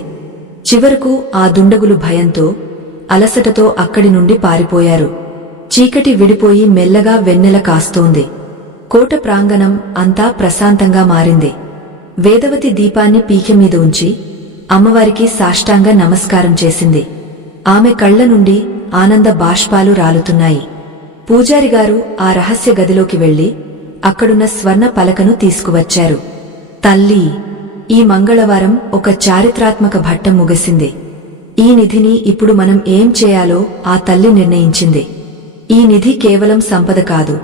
చివరకు ఆ దుండగులు భయంతో, అలసటతో అక్కడి నుండి పారిపోయారు. చీకటి విడిపోయి మెల్లగా వెన్నెల కాస్తోంది. కోట ప్రాంగణం అంతా ప్రశాంతంగా మారింది. వేదవతి దీపాన్ని పీకె మీద ఉంచి అమ్మవారికి సాష్టాంగ నమస్కారం చేసింది. ఆమె కళ్ల నుండి ఆనంద బాష్పాలు రాలుతున్నాయి. పూజారిగారు ఆ రహస్య గదిలోకి వెళ్లి అక్కడున్న స్వర్ణ పలకను తీసుకువచ్చారు. తల్లి, ఈ మంగళవారం ఒక చారిత్రాత్మక ఘట్టం ముగిసింది. ఈ నిధిని ఇప్పుడు మనం ఏం చేయాలో ఆ తల్లి నిర్ణయించింది. ఈ నిధి కేవలం సంపద కాదు,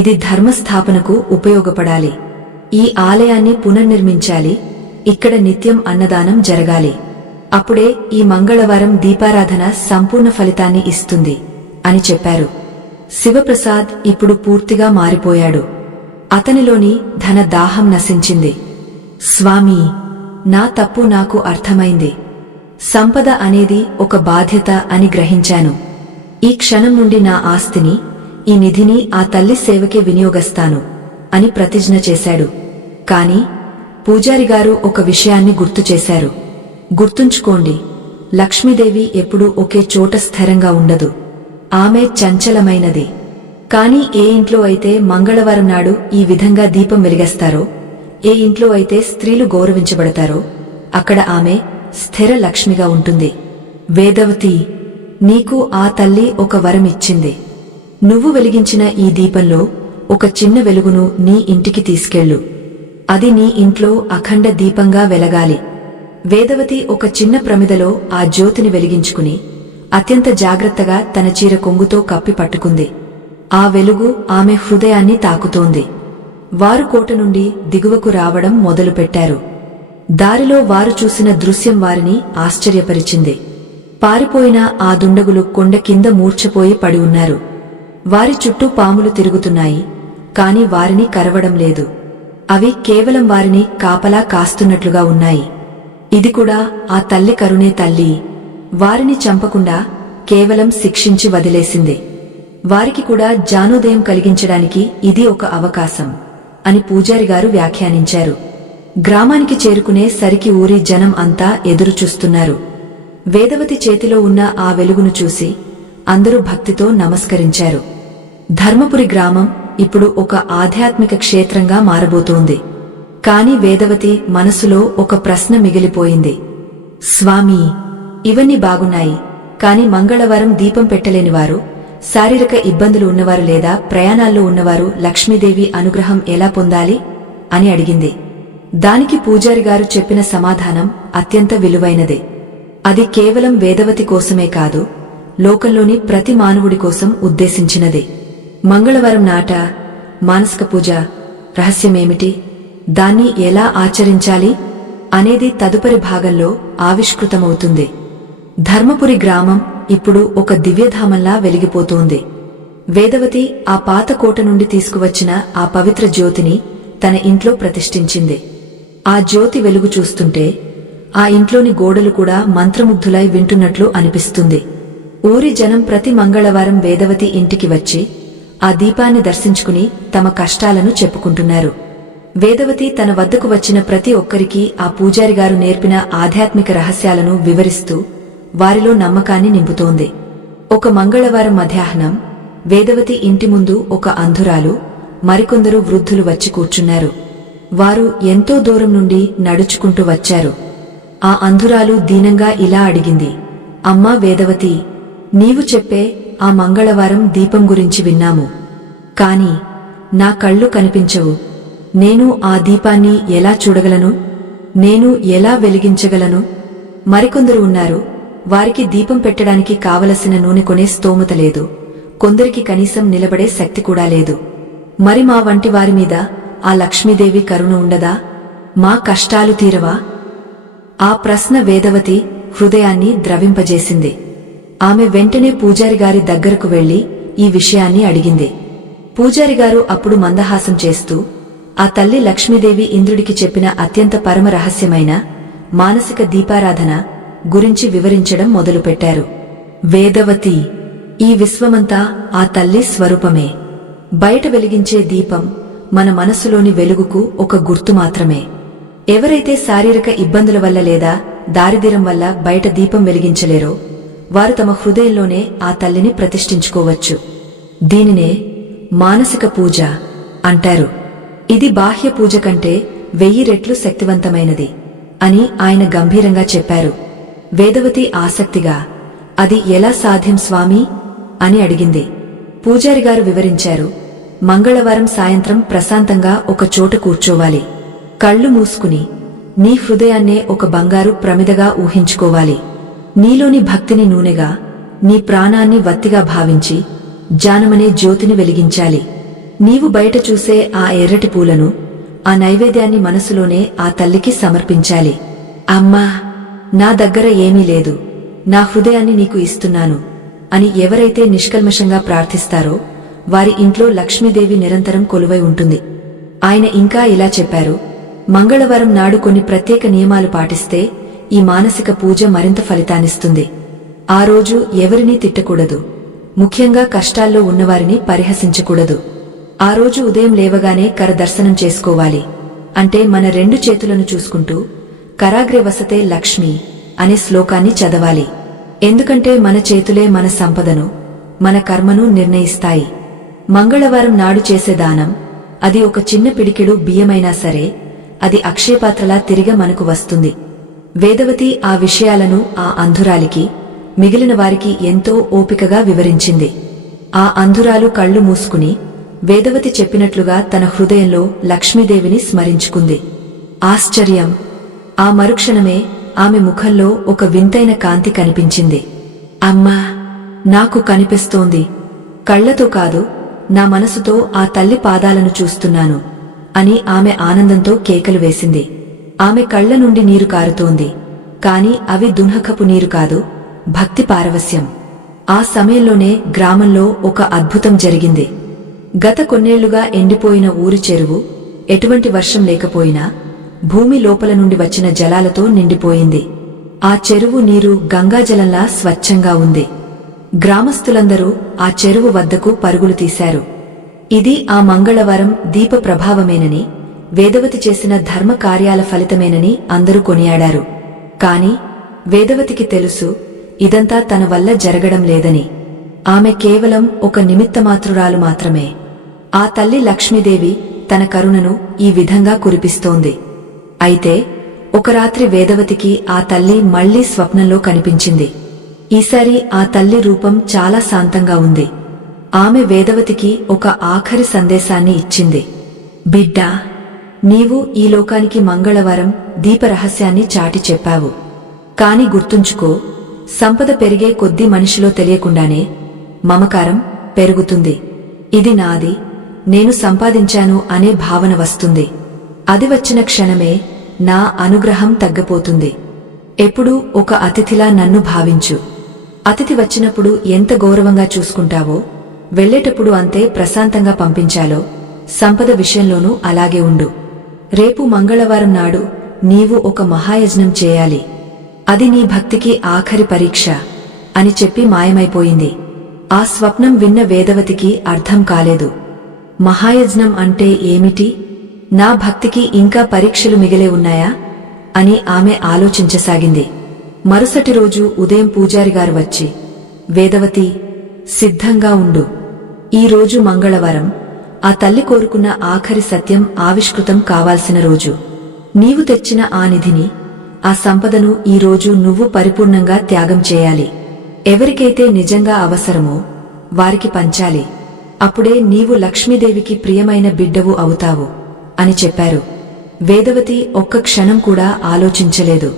ఇది ధర్మస్థాపనకు ఉపయోగపడాలి. ఈ ఆలయాన్ని పునర్నిర్మించాలి. ఇక్కడ నిత్యం అన్నదానం జరగాలి. అప్పుడే ఈ మంగళవారం దీపారాధన సంపూర్ణ ఫలితాన్ని ఇస్తుంది అని చెప్పారు. శివప్రసాద్ ఇప్పుడు పూర్తిగా మారిపోయాడు. అతనిలోని ధన దాహం నశించింది. స్వామీ, నా తప్పు నాకు అర్థమైంది. సంపద అనేది ఒక బాధ్యత అని గ్రహించాను. ఈ క్షణం నుండి నా ఆస్తిని, ఈ నిధిని ఆ తల్లి సేవకే వినియోగస్తాను అని ప్రతిజ్ఞ చేశాడు. కాని పూజారిగారు ఒక విషయాన్ని గుర్తు చేశారు. గుర్తుంచుకోండి, లక్ష్మీదేవి ఎప్పుడూ ఒకే చోట స్థిరంగా ఉండదు. ఆమె చంచలమైనది. కాని ఏ ఇంట్లో అయితే మంగళవారం నాడు ఈ విధంగా దీపం వెలిగేస్తారో, ఏ ఇంట్లో అయితే స్త్రీలు గౌరవించబడతారో అక్కడ ఆమె స్థిర లక్ష్మిగా ఉంటుంది. వేదవతి, నీకు ఆ తల్లి ఒక వరం ఇచ్చింది. నువ్వు వెలిగించిన ఈ దీపంలో ఒక చిన్న వెలుగును నీ ఇంటికి తీసుకెళ్ళు. అది నీ ఇంట్లో అఖండ దీపంగా వెలగాలి. వేదవతి ఒక చిన్న ప్రమిదలో ఆ జ్యోతిని వెలిగించుకుని అత్యంత జాగ్రత్తగా తన చీర కొంగుతో కప్పి పట్టుకుంది. ఆ వెలుగు ఆమె హృదయాన్ని తాకుతోంది. వారు కోట నుండి దిగువకు రావడం మొదలుపెట్టారు. దారిలో వారు చూసిన దృశ్యం వారిని ఆశ్చర్యపరిచింది. పారిపోయిన ఆ దుండగులు కొండ కింద మూర్ఛపోయి పడి ఉన్నారు. వారి చుట్టూ పాములు తిరుగుతున్నాయి, కాని వారిని కరవడం లేదు. అవి కేవలం వారిని కాపలా కాస్తున్నట్లుగా ఉన్నాయి. ఇది కూడా ఆ తల్లి కరుణే. తల్లి వారిని చంపకుండా కేవలం శిక్షించి వదిలేసింది. వారికి కూడా జ్ఞానోదయం కలిగించడానికి ఇది ఒక అవకాశం అని పూజారిగారు వ్యాఖ్యానించారు. గ్రామానికి చేరుకునే సరికి ఊరి జనం అంతా ఎదురుచూస్తున్నారు. వేదవతి చేతిలో ఉన్న ఆ వెలుగును చూసి అందరూ భక్తితో నమస్కరించారు. ధర్మపురి గ్రామం ఇప్పుడు ఒక ఆధ్యాత్మిక క్షేత్రంగా మారబోతోంది. కాని వేదవతి మనసులో ఒక ప్రశ్న మిగిలిపోయింది. స్వామీ, ఇవన్నీ బాగున్నాయి, కాని మంగళవారం దీపం పెట్టలేనివారు, శారీరక ఇబ్బందులు ఉన్నవారు లేదా ప్రయాణాల్లో ఉన్నవారు లక్ష్మీదేవి అనుగ్రహం ఎలా పొందాలి అని అడిగింది. దానికి పూజారిగారు చెప్పిన సమాధానం అత్యంత విలువైనదే. అది కేవలం వేదవతి కోసమే కాదు, లోకంలోని ప్రతి మానవుడి కోసం ఉద్దేశించినదే. మంగళవారం నాట మానసిక పూజ రహస్యమేమిటి, దాన్ని ఎలా ఆచరించాలి అనేది తదుపరి భాగంలో ఆవిష్కృతమవుతుంది. ధర్మపురి గ్రామం ఇప్పుడు ఒక దివ్యధామంలా వెలిగిపోతోంది. వేదవతి ఆ పాత కోట నుండి తీసుకువచ్చిన ఆ పవిత్ర జ్యోతిని తన ఇంట్లో ప్రతిష్ఠించింది. ఆ జ్యోతి వెలుగు చూస్తుంటే ఆ ఇంట్లోని గోడలు కూడా మంత్రముగ్ధులై వింటున్నట్లు అనిపిస్తుంది. ఊరి జనం ప్రతి మంగళవారం వేదవతి ఇంటికి వచ్చి ఆ దీపాన్ని దర్శించుకుని తమ కష్టాలను చెప్పుకుంటున్నారు. వేదవతి తన వద్దకు వచ్చిన ప్రతి ఒక్కరికి ఆ పూజారిగారు నేర్పిన ఆధ్యాత్మిక రహస్యాలను వివరిస్తూ వారిలో నమ్మకాన్ని నింపుతోంది. ఒక మంగళవారం మధ్యాహ్నం వేదవతి ఇంటి ముందు ఒక అంధురాలు, మరికొందరు వృద్ధులు వచ్చి కూర్చున్నారు. వారు ఎంతో దూరం నుండి నడుచుకుంటూ వచ్చారు. ఆ అంధురాలు దీనంగా ఇలా అడిగింది, అమ్మా వేదవతి, నీవు చెప్పే ఆ మంగళవారం దీపం గురించి విన్నాము. కాని నా కళ్ళు కనిపించవు. నేను ఆ దీపాన్ని ఎలా చూడగలను? నేను ఎలా వెలిగించగలను? మరికొందరు ఉన్నారు, వారికి దీపం పెట్టడానికి కావలసిన నూనె కొనే స్తోమత లేదు. కొందరికి కనీసం నిలబడే శక్తి కూడా లేదు. మరి మా వంటి వారి మీద ఆ లక్ష్మీదేవి కరుణ ఉండదా? మా కష్టాలు తీరవా? ఆ ప్రశ్న వేదవతి హృదయాన్ని ద్రవింపజేసింది. ఆమె వెంటనే పూజారిగారి దగ్గరకు వెళ్లి ఈ విషయాన్ని అడిగింది. పూజారిగారు అప్పుడు మందహాసం చేస్తూ ఆ తల్లి లక్ష్మీదేవి ఇంద్రుడికి చెప్పిన అత్యంత పరమ రహస్యమైన మానసిక దీపారాధన గురించి వివరించడం మొదలుపెట్టారు. వేదవతి, ఈ విశ్వమంతా ఆ తల్లి స్వరూపమే. బయట వెలిగించే దీపం మన మనస్సులోని వెలుగుకు ఒక గుర్తు మాత్రమే. ఎవరైతే శారీరక ఇబ్బందుల వల్ల లేదా దారిద్ర్యం వల్ల బయట దీపం వెలిగించలేరో వారు తమ హృదయంలోనే ఆ తల్లిని ప్రతిష్ఠించుకోవచ్చు. దీనినే మానసిక పూజ అంటారు. ఇది బాహ్య పూజ కంటే 1000 రెట్లు శక్తివంతమైనది అని ఆయన గంభీరంగా చెప్పారు. వేదవతి ఆసక్తిగా, అది ఎలా సాధ్యం స్వామీ అని అడిగింది. పూజారిగారు వివరించారు, మంగళవారం సాయంత్రం ప్రశాంతంగా ఒక చోట కూర్చోవాలి. కళ్ళు మూసుకుని నీ హృదయాన్నే ఒక బంగారు ప్రమిదగా ఊహించుకోవాలి. నీలోని భక్తిని నూనెగా, నీ ప్రాణాన్ని వత్తిగా భావించి జానమనే జ్యోతిని వెలిగించాలి. నీవు బయట చూసే ఆ ఎర్రటి పూలను, ఆ నైవేద్యాన్ని మనసులోనే ఆ తల్లికి సమర్పించాలి. అమ్మా, నా దగ్గర ఏమీ లేదు, నా హృదయాన్ని నీకు ఇస్తున్నాను అని ఎవరైతే నిష్కల్మషంగా ప్రార్థిస్తారో వారి ఇంట్లో లక్ష్మీదేవి నిరంతరం కొలువై ఉంటుంది. ఆయన ఇంకా ఇలా చెప్పారు, మంగళవారం నాడు కొన్ని ప్రత్యేక నియమాలు పాటిస్తే ఈ మానసిక పూజ మరింత ఫలితాన్నిస్తుంది. ఆ రోజు ఎవరినీ తిట్టకూడదు, ముఖ్యంగా కష్టాల్లో ఉన్నవారిని పరిహసించకూడదు. ఆ రోజు ఉదయం లేవగానే కర దర్శనం చేసుకోవాలి. అంటే మన 2 చేతులను చూసుకుంటూ కరాగ్రే వసతే లక్ష్మి అనే శ్లోకాన్ని చదవాలి. ఎందుకంటే మన చేతులే మన సంపదను, మన కర్మను నిర్ణయిస్తాయి. మంగళవారం నాడు చేసే దానం, అది ఒక చిన్న పిడికెడు బియ్యమైనా సరే, అది అక్షయపాత్రలా తిరిగి మనకు వస్తుంది. వేదవతి ఆ విషయాలను ఆ అంధురాలికి, మిగిలిన వారికి ఎంతో ఓపికగా వివరించింది. ఆ అంధురాలు కళ్ళు మూసుకుని వేదవతి చెప్పినట్లుగా తన హృదయంలో లక్ష్మీదేవిని స్మరించుకుంది. ఆశ్చర్యం! ఆ మరుక్షణమే ఆమె ముఖంలో ఒక వింతైన కాంతి కనిపించింది. అమ్మా, నాకు కనిపిస్తోంది. కళ్లతో కాదు, నా మనసుతో ఆ తల్లి పాదాలను చూస్తున్నాను అని ఆమె ఆనందంతో కేకలు వేసింది. ఆమె కళ్ల నుండి నీరు కారుతోంది. కాని అవి దున్హకపు నీరు కాదు, భక్తి పారవస్యం. ఆ సమయంలోనే గ్రామంలో ఒక అద్భుతం జరిగింది. గత కొన్నేళ్లుగా ఎండిపోయిన ఊరి చెరువు ఎటువంటి వర్షం లేకపోయినా భూమి లోపల నుండి వచ్చిన జలాలతో నిండిపోయింది. ఆ చెరువు నీరు గంగాజలంలా స్వచ్ఛంగా ఉంది. గ్రామస్తులందరూ ఆ చెరువు వద్దకు పరుగులు తీశారు. ఇది ఆ మంగళవారం దీప ప్రభావమేనని, వేదవతి చేసిన ధర్మ కార్యాల ఫలితమేనని అందరూ కొనియాడారు. కాని వేదవతికి తెలుసు, ఇదంతా తన వల్ల జరగడం లేదని. ఆమె కేవలం ఒక నిమిత్తమాత్రురాలు మాత్రమే. ఆ తల్లి లక్ష్మీదేవి తన కరుణను ఈ విధంగా కురిపిస్తోంది. అయితే ఒక రాత్రి వేదవతికి ఆ తల్లి మళ్లీ స్వప్నంలో కనిపించింది. ఈసారి ఆ తల్లి రూపం చాలా శాంతంగా ఉంది. ఆమె వేదవతికి ఒక ఆఖరి సందేశాన్ని ఇచ్చింది. బిడ్డా, నీవు ఈ లోకానికి మంగళవారం దీపరహస్యాన్ని చాటి చెప్పావు. కాని గుర్తుంచుకో, సంపద పెరిగే కొద్దీ మనిషిలో తెలియకుండానే మమకారం పెరుగుతుంది. ఇది నాది, నేను సంపాదించాను అనే భావన వస్తుంది. అది వచ్చిన క్షణమే నా అనుగ్రహం తగ్గిపోతుంది. ఎప్పుడూ ఒక అతిథిలా నన్ను భావించు. అతిథి వచ్చినప్పుడు ఎంత గౌరవంగా చూసుకుంటావో, వెళ్లేటప్పుడు అంతే ప్రశాంతంగా పంపించాలో, సంపద విషయంలోనూ అలాగే ఉండు. రేపు మంగళవారం నాడు నీవు ఒక మహాయజ్ఞం చేయాలి. అది నీ భక్తికి ఆఖరి పరీక్ష అని చెప్పి మాయమైపోయింది. ఆ స్వప్నం విన్న వేదవతికి అర్థం కాలేదు. మహాయజ్ఞం అంటే ఏమిటి? నా భక్తికి ఇంకా పరీక్షలు మిగిలే ఉన్నాయా అని ఆమె ఆలోచించసాగింది. మరుసటి రోజు ఉదయం పూజారిగారు వచ్చి, వేదవతి, సిద్ధంగా ఉండు. ఈ రోజు మంగళవారం, ఆ తల్లి కోరుకున్న ఆఖరి సత్యం ఆవిష్కృతం కావాల్సిన రోజు. నీవు తెచ్చిన ఆ నిధిని, ఆ సంపదను ఈ రోజు నువ్వు పరిపూర్ణంగా త్యాగం చేయాలి. ఎవరికైతే నిజంగా అవసరమో వారికి పంచాలి. అప్పుడే నీవు లక్ష్మీదేవికి ప్రియమైన బిడ్డవు అవుతావు అని చెప్పారు. వేదవతి ఒక్క క్షణం కూడా ఆలోచించలేదు.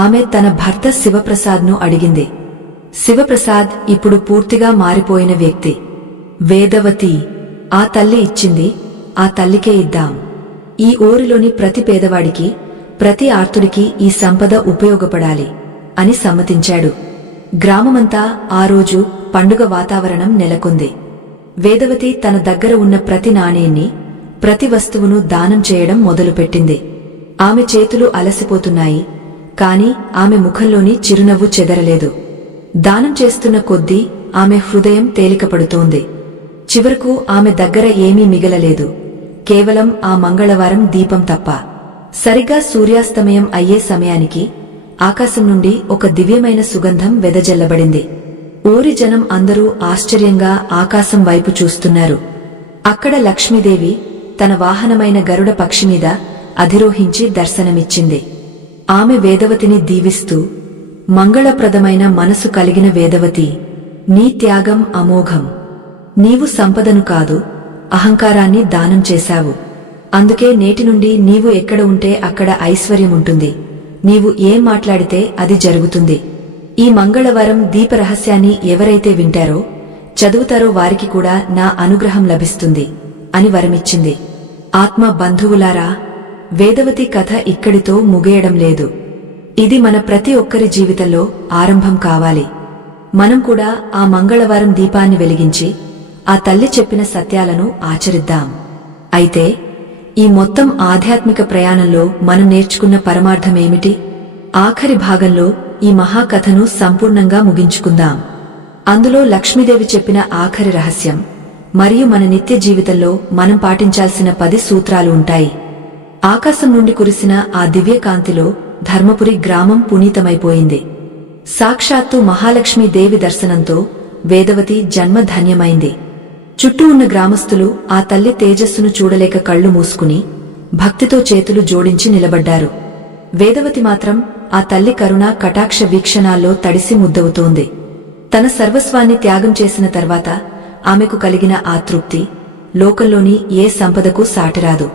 ఆమె తన భర్త శివప్రసాద్ను అడిగింది. శివప్రసాద్ ఇప్పుడు పూర్తిగా మారిపోయిన వ్యక్తి. వేదవతి, ఆ తల్లి ఇచ్చింది, ఆ తల్లికే ఇద్దాం. ఈ ఊరిలోని ప్రతి పేదవాడికి, ప్రతి ఆర్తుడికి ఈ సంపద ఉపయోగపడాలి అని సమ్మతించాడు. గ్రామమంతా ఆ రోజు పండుగ వాతావరణం నెలకొంది. వేదవతి తన దగ్గర ఉన్న ప్రతి నాణేన్ని, ప్రతి వస్తువును దానం చేయడం మొదలుపెట్టింది. ఆమె చేతులు అలసిపోతున్నాయి, కాని ఆమె ముఖంలోని చిరునవ్వు చెదరలేదు. దానం చేస్తున్న కొద్దీ ఆమె హృదయం తేలికపడుతోంది. చివరకు ఆమె దగ్గర ఏమీ మిగలలేదు, కేవలం ఆ మంగళవారం దీపం తప్ప. సరిగ్గా సూర్యాస్తమయం అయ్యే సమయానికి ఆకాశం నుండి ఒక దివ్యమైన సుగంధం వెదజల్లబడింది. ఊరి జనం అందరూ ఆశ్చర్యంగా ఆకాశం వైపు చూస్తున్నారు. అక్కడ లక్ష్మీదేవి తన వాహనమైన గరుడ పక్షి మీద అధిరోహించి దర్శనమిచ్చింది. ఆమె వేదవతిని దీవిస్తూ, మంగళప్రదమైన మనసు కలిగిన వేదవతి, నీ త్యాగం అమోఘం. నీవు సంపదను కాదు, అహంకారాన్ని దానం చేశావు. అందుకే నేటి నుండి నీవు ఎక్కడ ఉంటే అక్కడ ఐశ్వర్యముంటుంది. నీవు ఏం మాట్లాడితే అది జరుగుతుంది. ఈ మంగళవారం దీపరహస్యాన్ని ఎవరైతే వింటారో, చదువుతారో వారికి కూడా నా అనుగ్రహం లభిస్తుంది అని వరమిచ్చింది. ఆత్మ బంధువులారా, వేదవతి కథ ఇక్కడితో ముగియడం లేదు. ఇది మన ప్రతి ఒక్కరి జీవితంలో ఆరంభం కావాలి. మనం కూడా ఆ మంగళవారం దీపాన్ని వెలిగించి ఆ తల్లి చెప్పిన సత్యాలను ఆచరిద్దాం. అయితే ఈ మొత్తం ఆధ్యాత్మిక ప్రయాణంలో మనం నేర్చుకున్న పరమార్థమేమిటి? ఆఖరి భాగంలో ఈ మహాకథను సంపూర్ణంగా ముగించుకుందాం. అందులో లక్ష్మీదేవి చెప్పిన ఆఖరి రహస్యం మరియు మన నిత్య జీవితంలో మనం పాటించాల్సిన 10 సూత్రాలు ఉంటాయి. ఆకాశం నుండి కురిసిన ఆ దివ్యకాంతిలో ధర్మపురి గ్రామం పునీతమైపోయింది. సాక్షాత్తు మహాలక్ష్మీదేవి దర్శనంతో వేదవతి జన్మ ధన్యమైంది. చుట్టూ ఉన్న గ్రామస్తులు ఆ తల్లి తేజస్సును చూడలేక కళ్లు మూసుకుని భక్తితో చేతులు జోడించి నిలబడ్డారు. వేదవతి మాత్రం ఆ తల్లి కరుణ కటాక్ష వీక్షణాల్లో తడిసి ముద్దవుతోంది. తన సర్వస్వాన్ని త్యాగం చేసిన తర్వాత ఆమెకు కలిగిన ఆ తృప్తి లోకంలోని ఏ సంపదకు సాటిరాదు.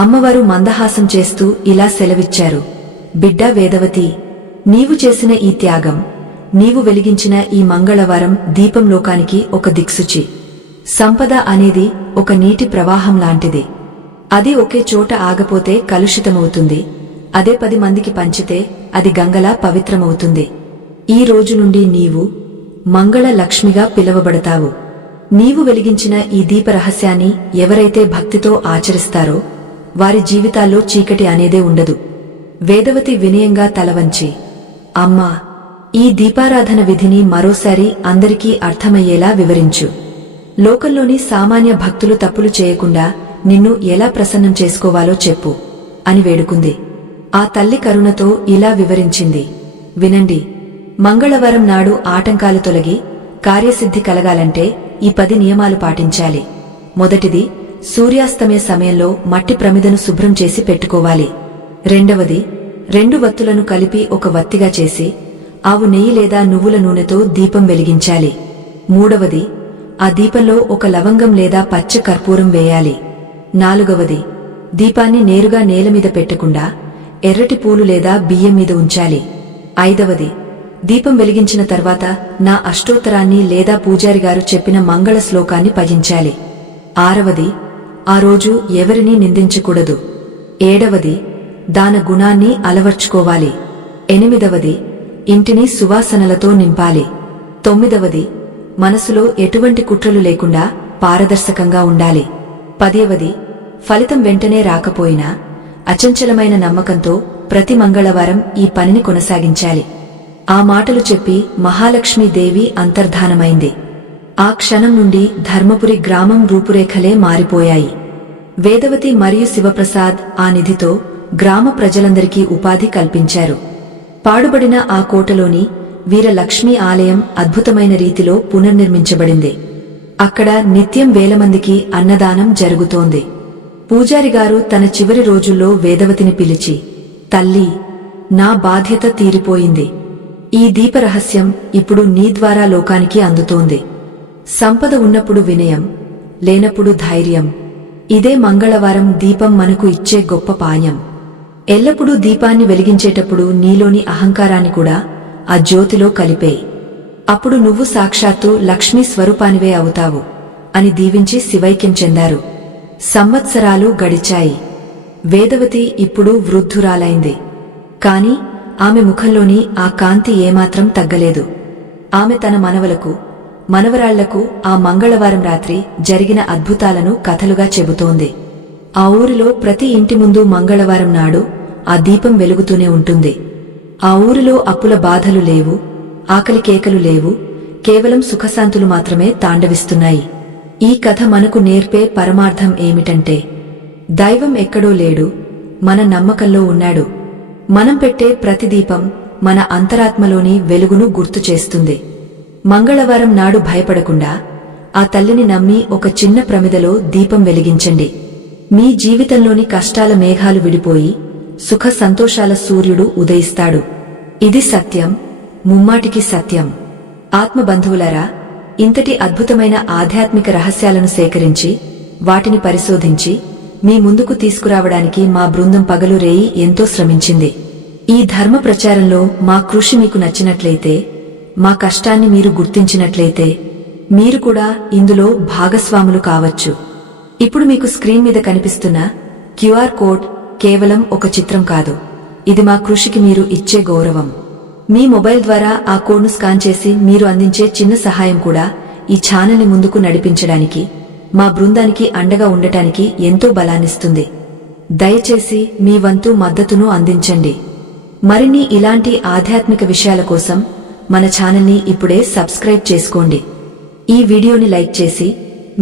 అమ్మవారు మందహాసం చేస్తూ ఇలా సెలవిచ్చారు, బిడ్డా వేదవతి, నీవు చేసిన ఈ త్యాగం, నీవు వెలిగించిన ఈ మంగళవారం దీపం లోకానికి ఒక దిక్సూచి. సంపద అనేది ఒక నీటి ప్రవాహం లాంటిది. అది ఒకే చోట ఆగపోతే కలుషితమవుతుంది. అదే 10 మందికి పంచితే అది గంగలా పవిత్రమవుతుంది. ఈ రోజు నుండి నీవు మంగళ లక్ష్మిగా పిలువబడతావు. నీవు వెలిగించిన ఈ దీప రహస్యాన్ని ఎవరైతే భక్తితో ఆచరిస్తారో వారి జీవితాల్లో చీకటి అనేదే ఉండదు. వేదవతి వినయంగా తలవంచి, అమ్మా, ఈ దీపారాధన విధిని మరోసారి అందరికీ అర్థమయ్యేలా వివరించు. లోకంలోని సామాన్య భక్తులు తప్పులు చేయకుండా నిన్ను ఎలా ప్రసన్నం చేసుకోవాలో చెప్పు అని వేడుకుంది. ఆ తల్లి కరుణతో ఇలా వివరించింది, వినండి. మంగళవారం నాడు ఆటంకాలు తొలగి కార్యసిద్ధి కలగాలంటే ఈ 10 నియమాలు పాటించాలి. మొదటిది, సూర్యాస్తమయ సమయంలో మట్టి ప్రమిదను శుభ్రం చేసి పెట్టుకోవాలి. రెండవది, 2 వత్తులను కలిపి ఒక వత్తిగా చేసి ఆవు నెయ్యి లేదా నువ్వుల నూనెతో దీపం వెలిగించాలి. మూడవది, ఆ దీపంలో ఒక లవంగం లేదా పచ్చ కర్పూరం వేయాలి. నాలుగవది, దీపాన్ని నేరుగా నేలమీద పెట్టకుండా ఎర్రటి పూలు లేదా బియ్యం మీద ఉంచాలి. ఐదవది, దీపం వెలిగించిన తర్వాత నా అష్టోత్తరాన్ని లేదా పూజారిగారు చెప్పిన మంగళ శ్లోకాన్ని పఠించాలి. ఆరవది, ఆ రోజు ఎవరినీ నిందించకూడదు. ఏడవది, దాన గుణాన్ని అలవర్చుకోవాలి. ఎనిమిదవది, ఇంటిని సువాసనలతో నింపాలి. తొమ్మిదవది, మనసులో ఎటువంటి కుట్రలు లేకుండా పారదర్శకంగా ఉండాలి. 10వది, ఫలితం వెంటనే రాకపోయినా అచంచలమైన నమ్మకంతో ప్రతి మంగళవారం ఈ పనిని కొనసాగించాలి. ఆ మాటలు చెప్పి మహాలక్ష్మీదేవి అంతర్ధానమైంది. ఆ క్షణం నుండి ధర్మపురి గ్రామం రూపురేఖలే మారిపోయాయి. వేదవతి మరియు శివప్రసాద్ ఆ నిధితో గ్రామ ప్రజలందరికీ ఉపాధి కల్పించారు. పాడుబడిన ఆ కోటలోని వీరలక్ష్మీ ఆలయం అద్భుతమైన రీతిలో పునర్నిర్మించబడింది. అక్కడ నిత్యం వేల మందికి అన్నదానం జరుగుతోంది. పూజారిగారు తన చివరి రోజుల్లో వేదవతిని పిలిచి, తల్లీ, నా బాధ్యత తీరిపోయింది. ఈ దీపరహస్యం ఇప్పుడు నీ ద్వారా లోకానికి అందుతోంది. సంపద ఉన్నప్పుడు వినయం, లేనప్పుడు ధైర్యం. ఇదే మంగళవారం దీపం మనకు ఇచ్చే గొప్ప పాయం. ఎల్లప్పుడూ దీపాన్ని వెలిగించేటప్పుడు నీలోని అహంకారాన్ని కూడా ఆ జ్యోతిలో కలిపేయి. అప్పుడు నువ్వు సాక్షాత్తు లక్ష్మీ స్వరూపానివే అవుతావు అని దీవించి శివైక్యం చెందారు. సంవత్సరాలు గడిచాయి. వేదవతి ఇప్పుడు వృద్ధురాలైంది. కాని ఆమె ముఖంలోని ఆ కాంతి ఏమాత్రం తగ్గలేదు. ఆమె తన మనవలకు, మనవరాళ్లకు ఆ మంగళవారం రాత్రి జరిగిన అద్భుతాలను కథలుగా చెబుతోంది. ఆ ఊరిలో ప్రతి ఇంటి ముందు మంగళవారం నాడు ఆ దీపం వెలుగుతూనే ఉంటుంది. ఆ ఊరిలో అప్పుల బాధలు లేవు, ఆకలి కేకలు లేవు, కేవలం సుఖశాంతులు మాత్రమే తాండవిస్తున్నాయి. ఈ కథ మనకు నేర్పే పరమార్థం ఏమిటంటే, దైవం ఎక్కడో లేడు, మన నమ్మకంలో ఉన్నాడు. మనం పెట్టే ప్రతి దీపం మన అంతరాత్మలోని వెలుగును గుర్తు చేస్తుంది. మంగళవారం నాడు భయపడకుండా ఆ తల్లిని నమ్మి ఒక చిన్న ప్రమిదలో దీపం వెలిగించండి. మీ జీవితంలోని కష్టాల మేఘాలు విడిపోయి సుఖ సంతోషాల సూర్యుడు ఉదయిస్తాడు. ఇది సత్యం, ముమ్మాటికి సత్యం. ఆత్మబంధువులారా, ఇంతటి అద్భుతమైన ఆధ్యాత్మిక రహస్యాలను సేకరించి వాటిని పరిశోధించి మీ ముందుకు తీసుకురావడానికి మా బృందం పగలు రేయి ఎంతో శ్రమించింది. ఈ ధర్మ ప్రచారంలో మా కృషి మీకు నచ్చినట్లయితే, మా కష్టాన్ని మీరు గుర్తించినట్లయితే మీరు కూడా ఇందులో భాగస్వాములు కావచ్చు. ఇప్పుడు మీకు స్క్రీన్ మీద కనిపిస్తున్న QR కోడ్ కేవలం ఒక చిత్రం కాదు, ఇది మా కృషికి మీరు ఇచ్చే గౌరవం. మీ మొబైల్ ద్వారా ఆ కోడ్ను స్కాన్ చేసి మీరు అందించే చిన్న సహాయం కూడా ఈ ఛానల్ని ముందుకు నడిపించడానికి, మా బృందానికి అండగా ఉండటానికి ఎంతో బలాన్నిస్తుంది. దయచేసి మీ వంతు మద్దతును అందించండి. మరిన్ని ఇలాంటి ఆధ్యాత్మిక విషయాల కోసం మన ఛానల్ని ఇప్పుడే సబ్స్క్రైబ్ చేసుకోండి. ఈ వీడియోని లైక్ చేసి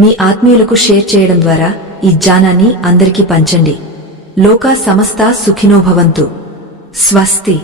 మీ ఆత్మీయులకు షేర్ చేయడం ద్వారా ఈ జ్ఞానాన్ని అందరికీ పంచండి. లోకా సమస్తా సుఖినో భవంతు. స్వస్తి.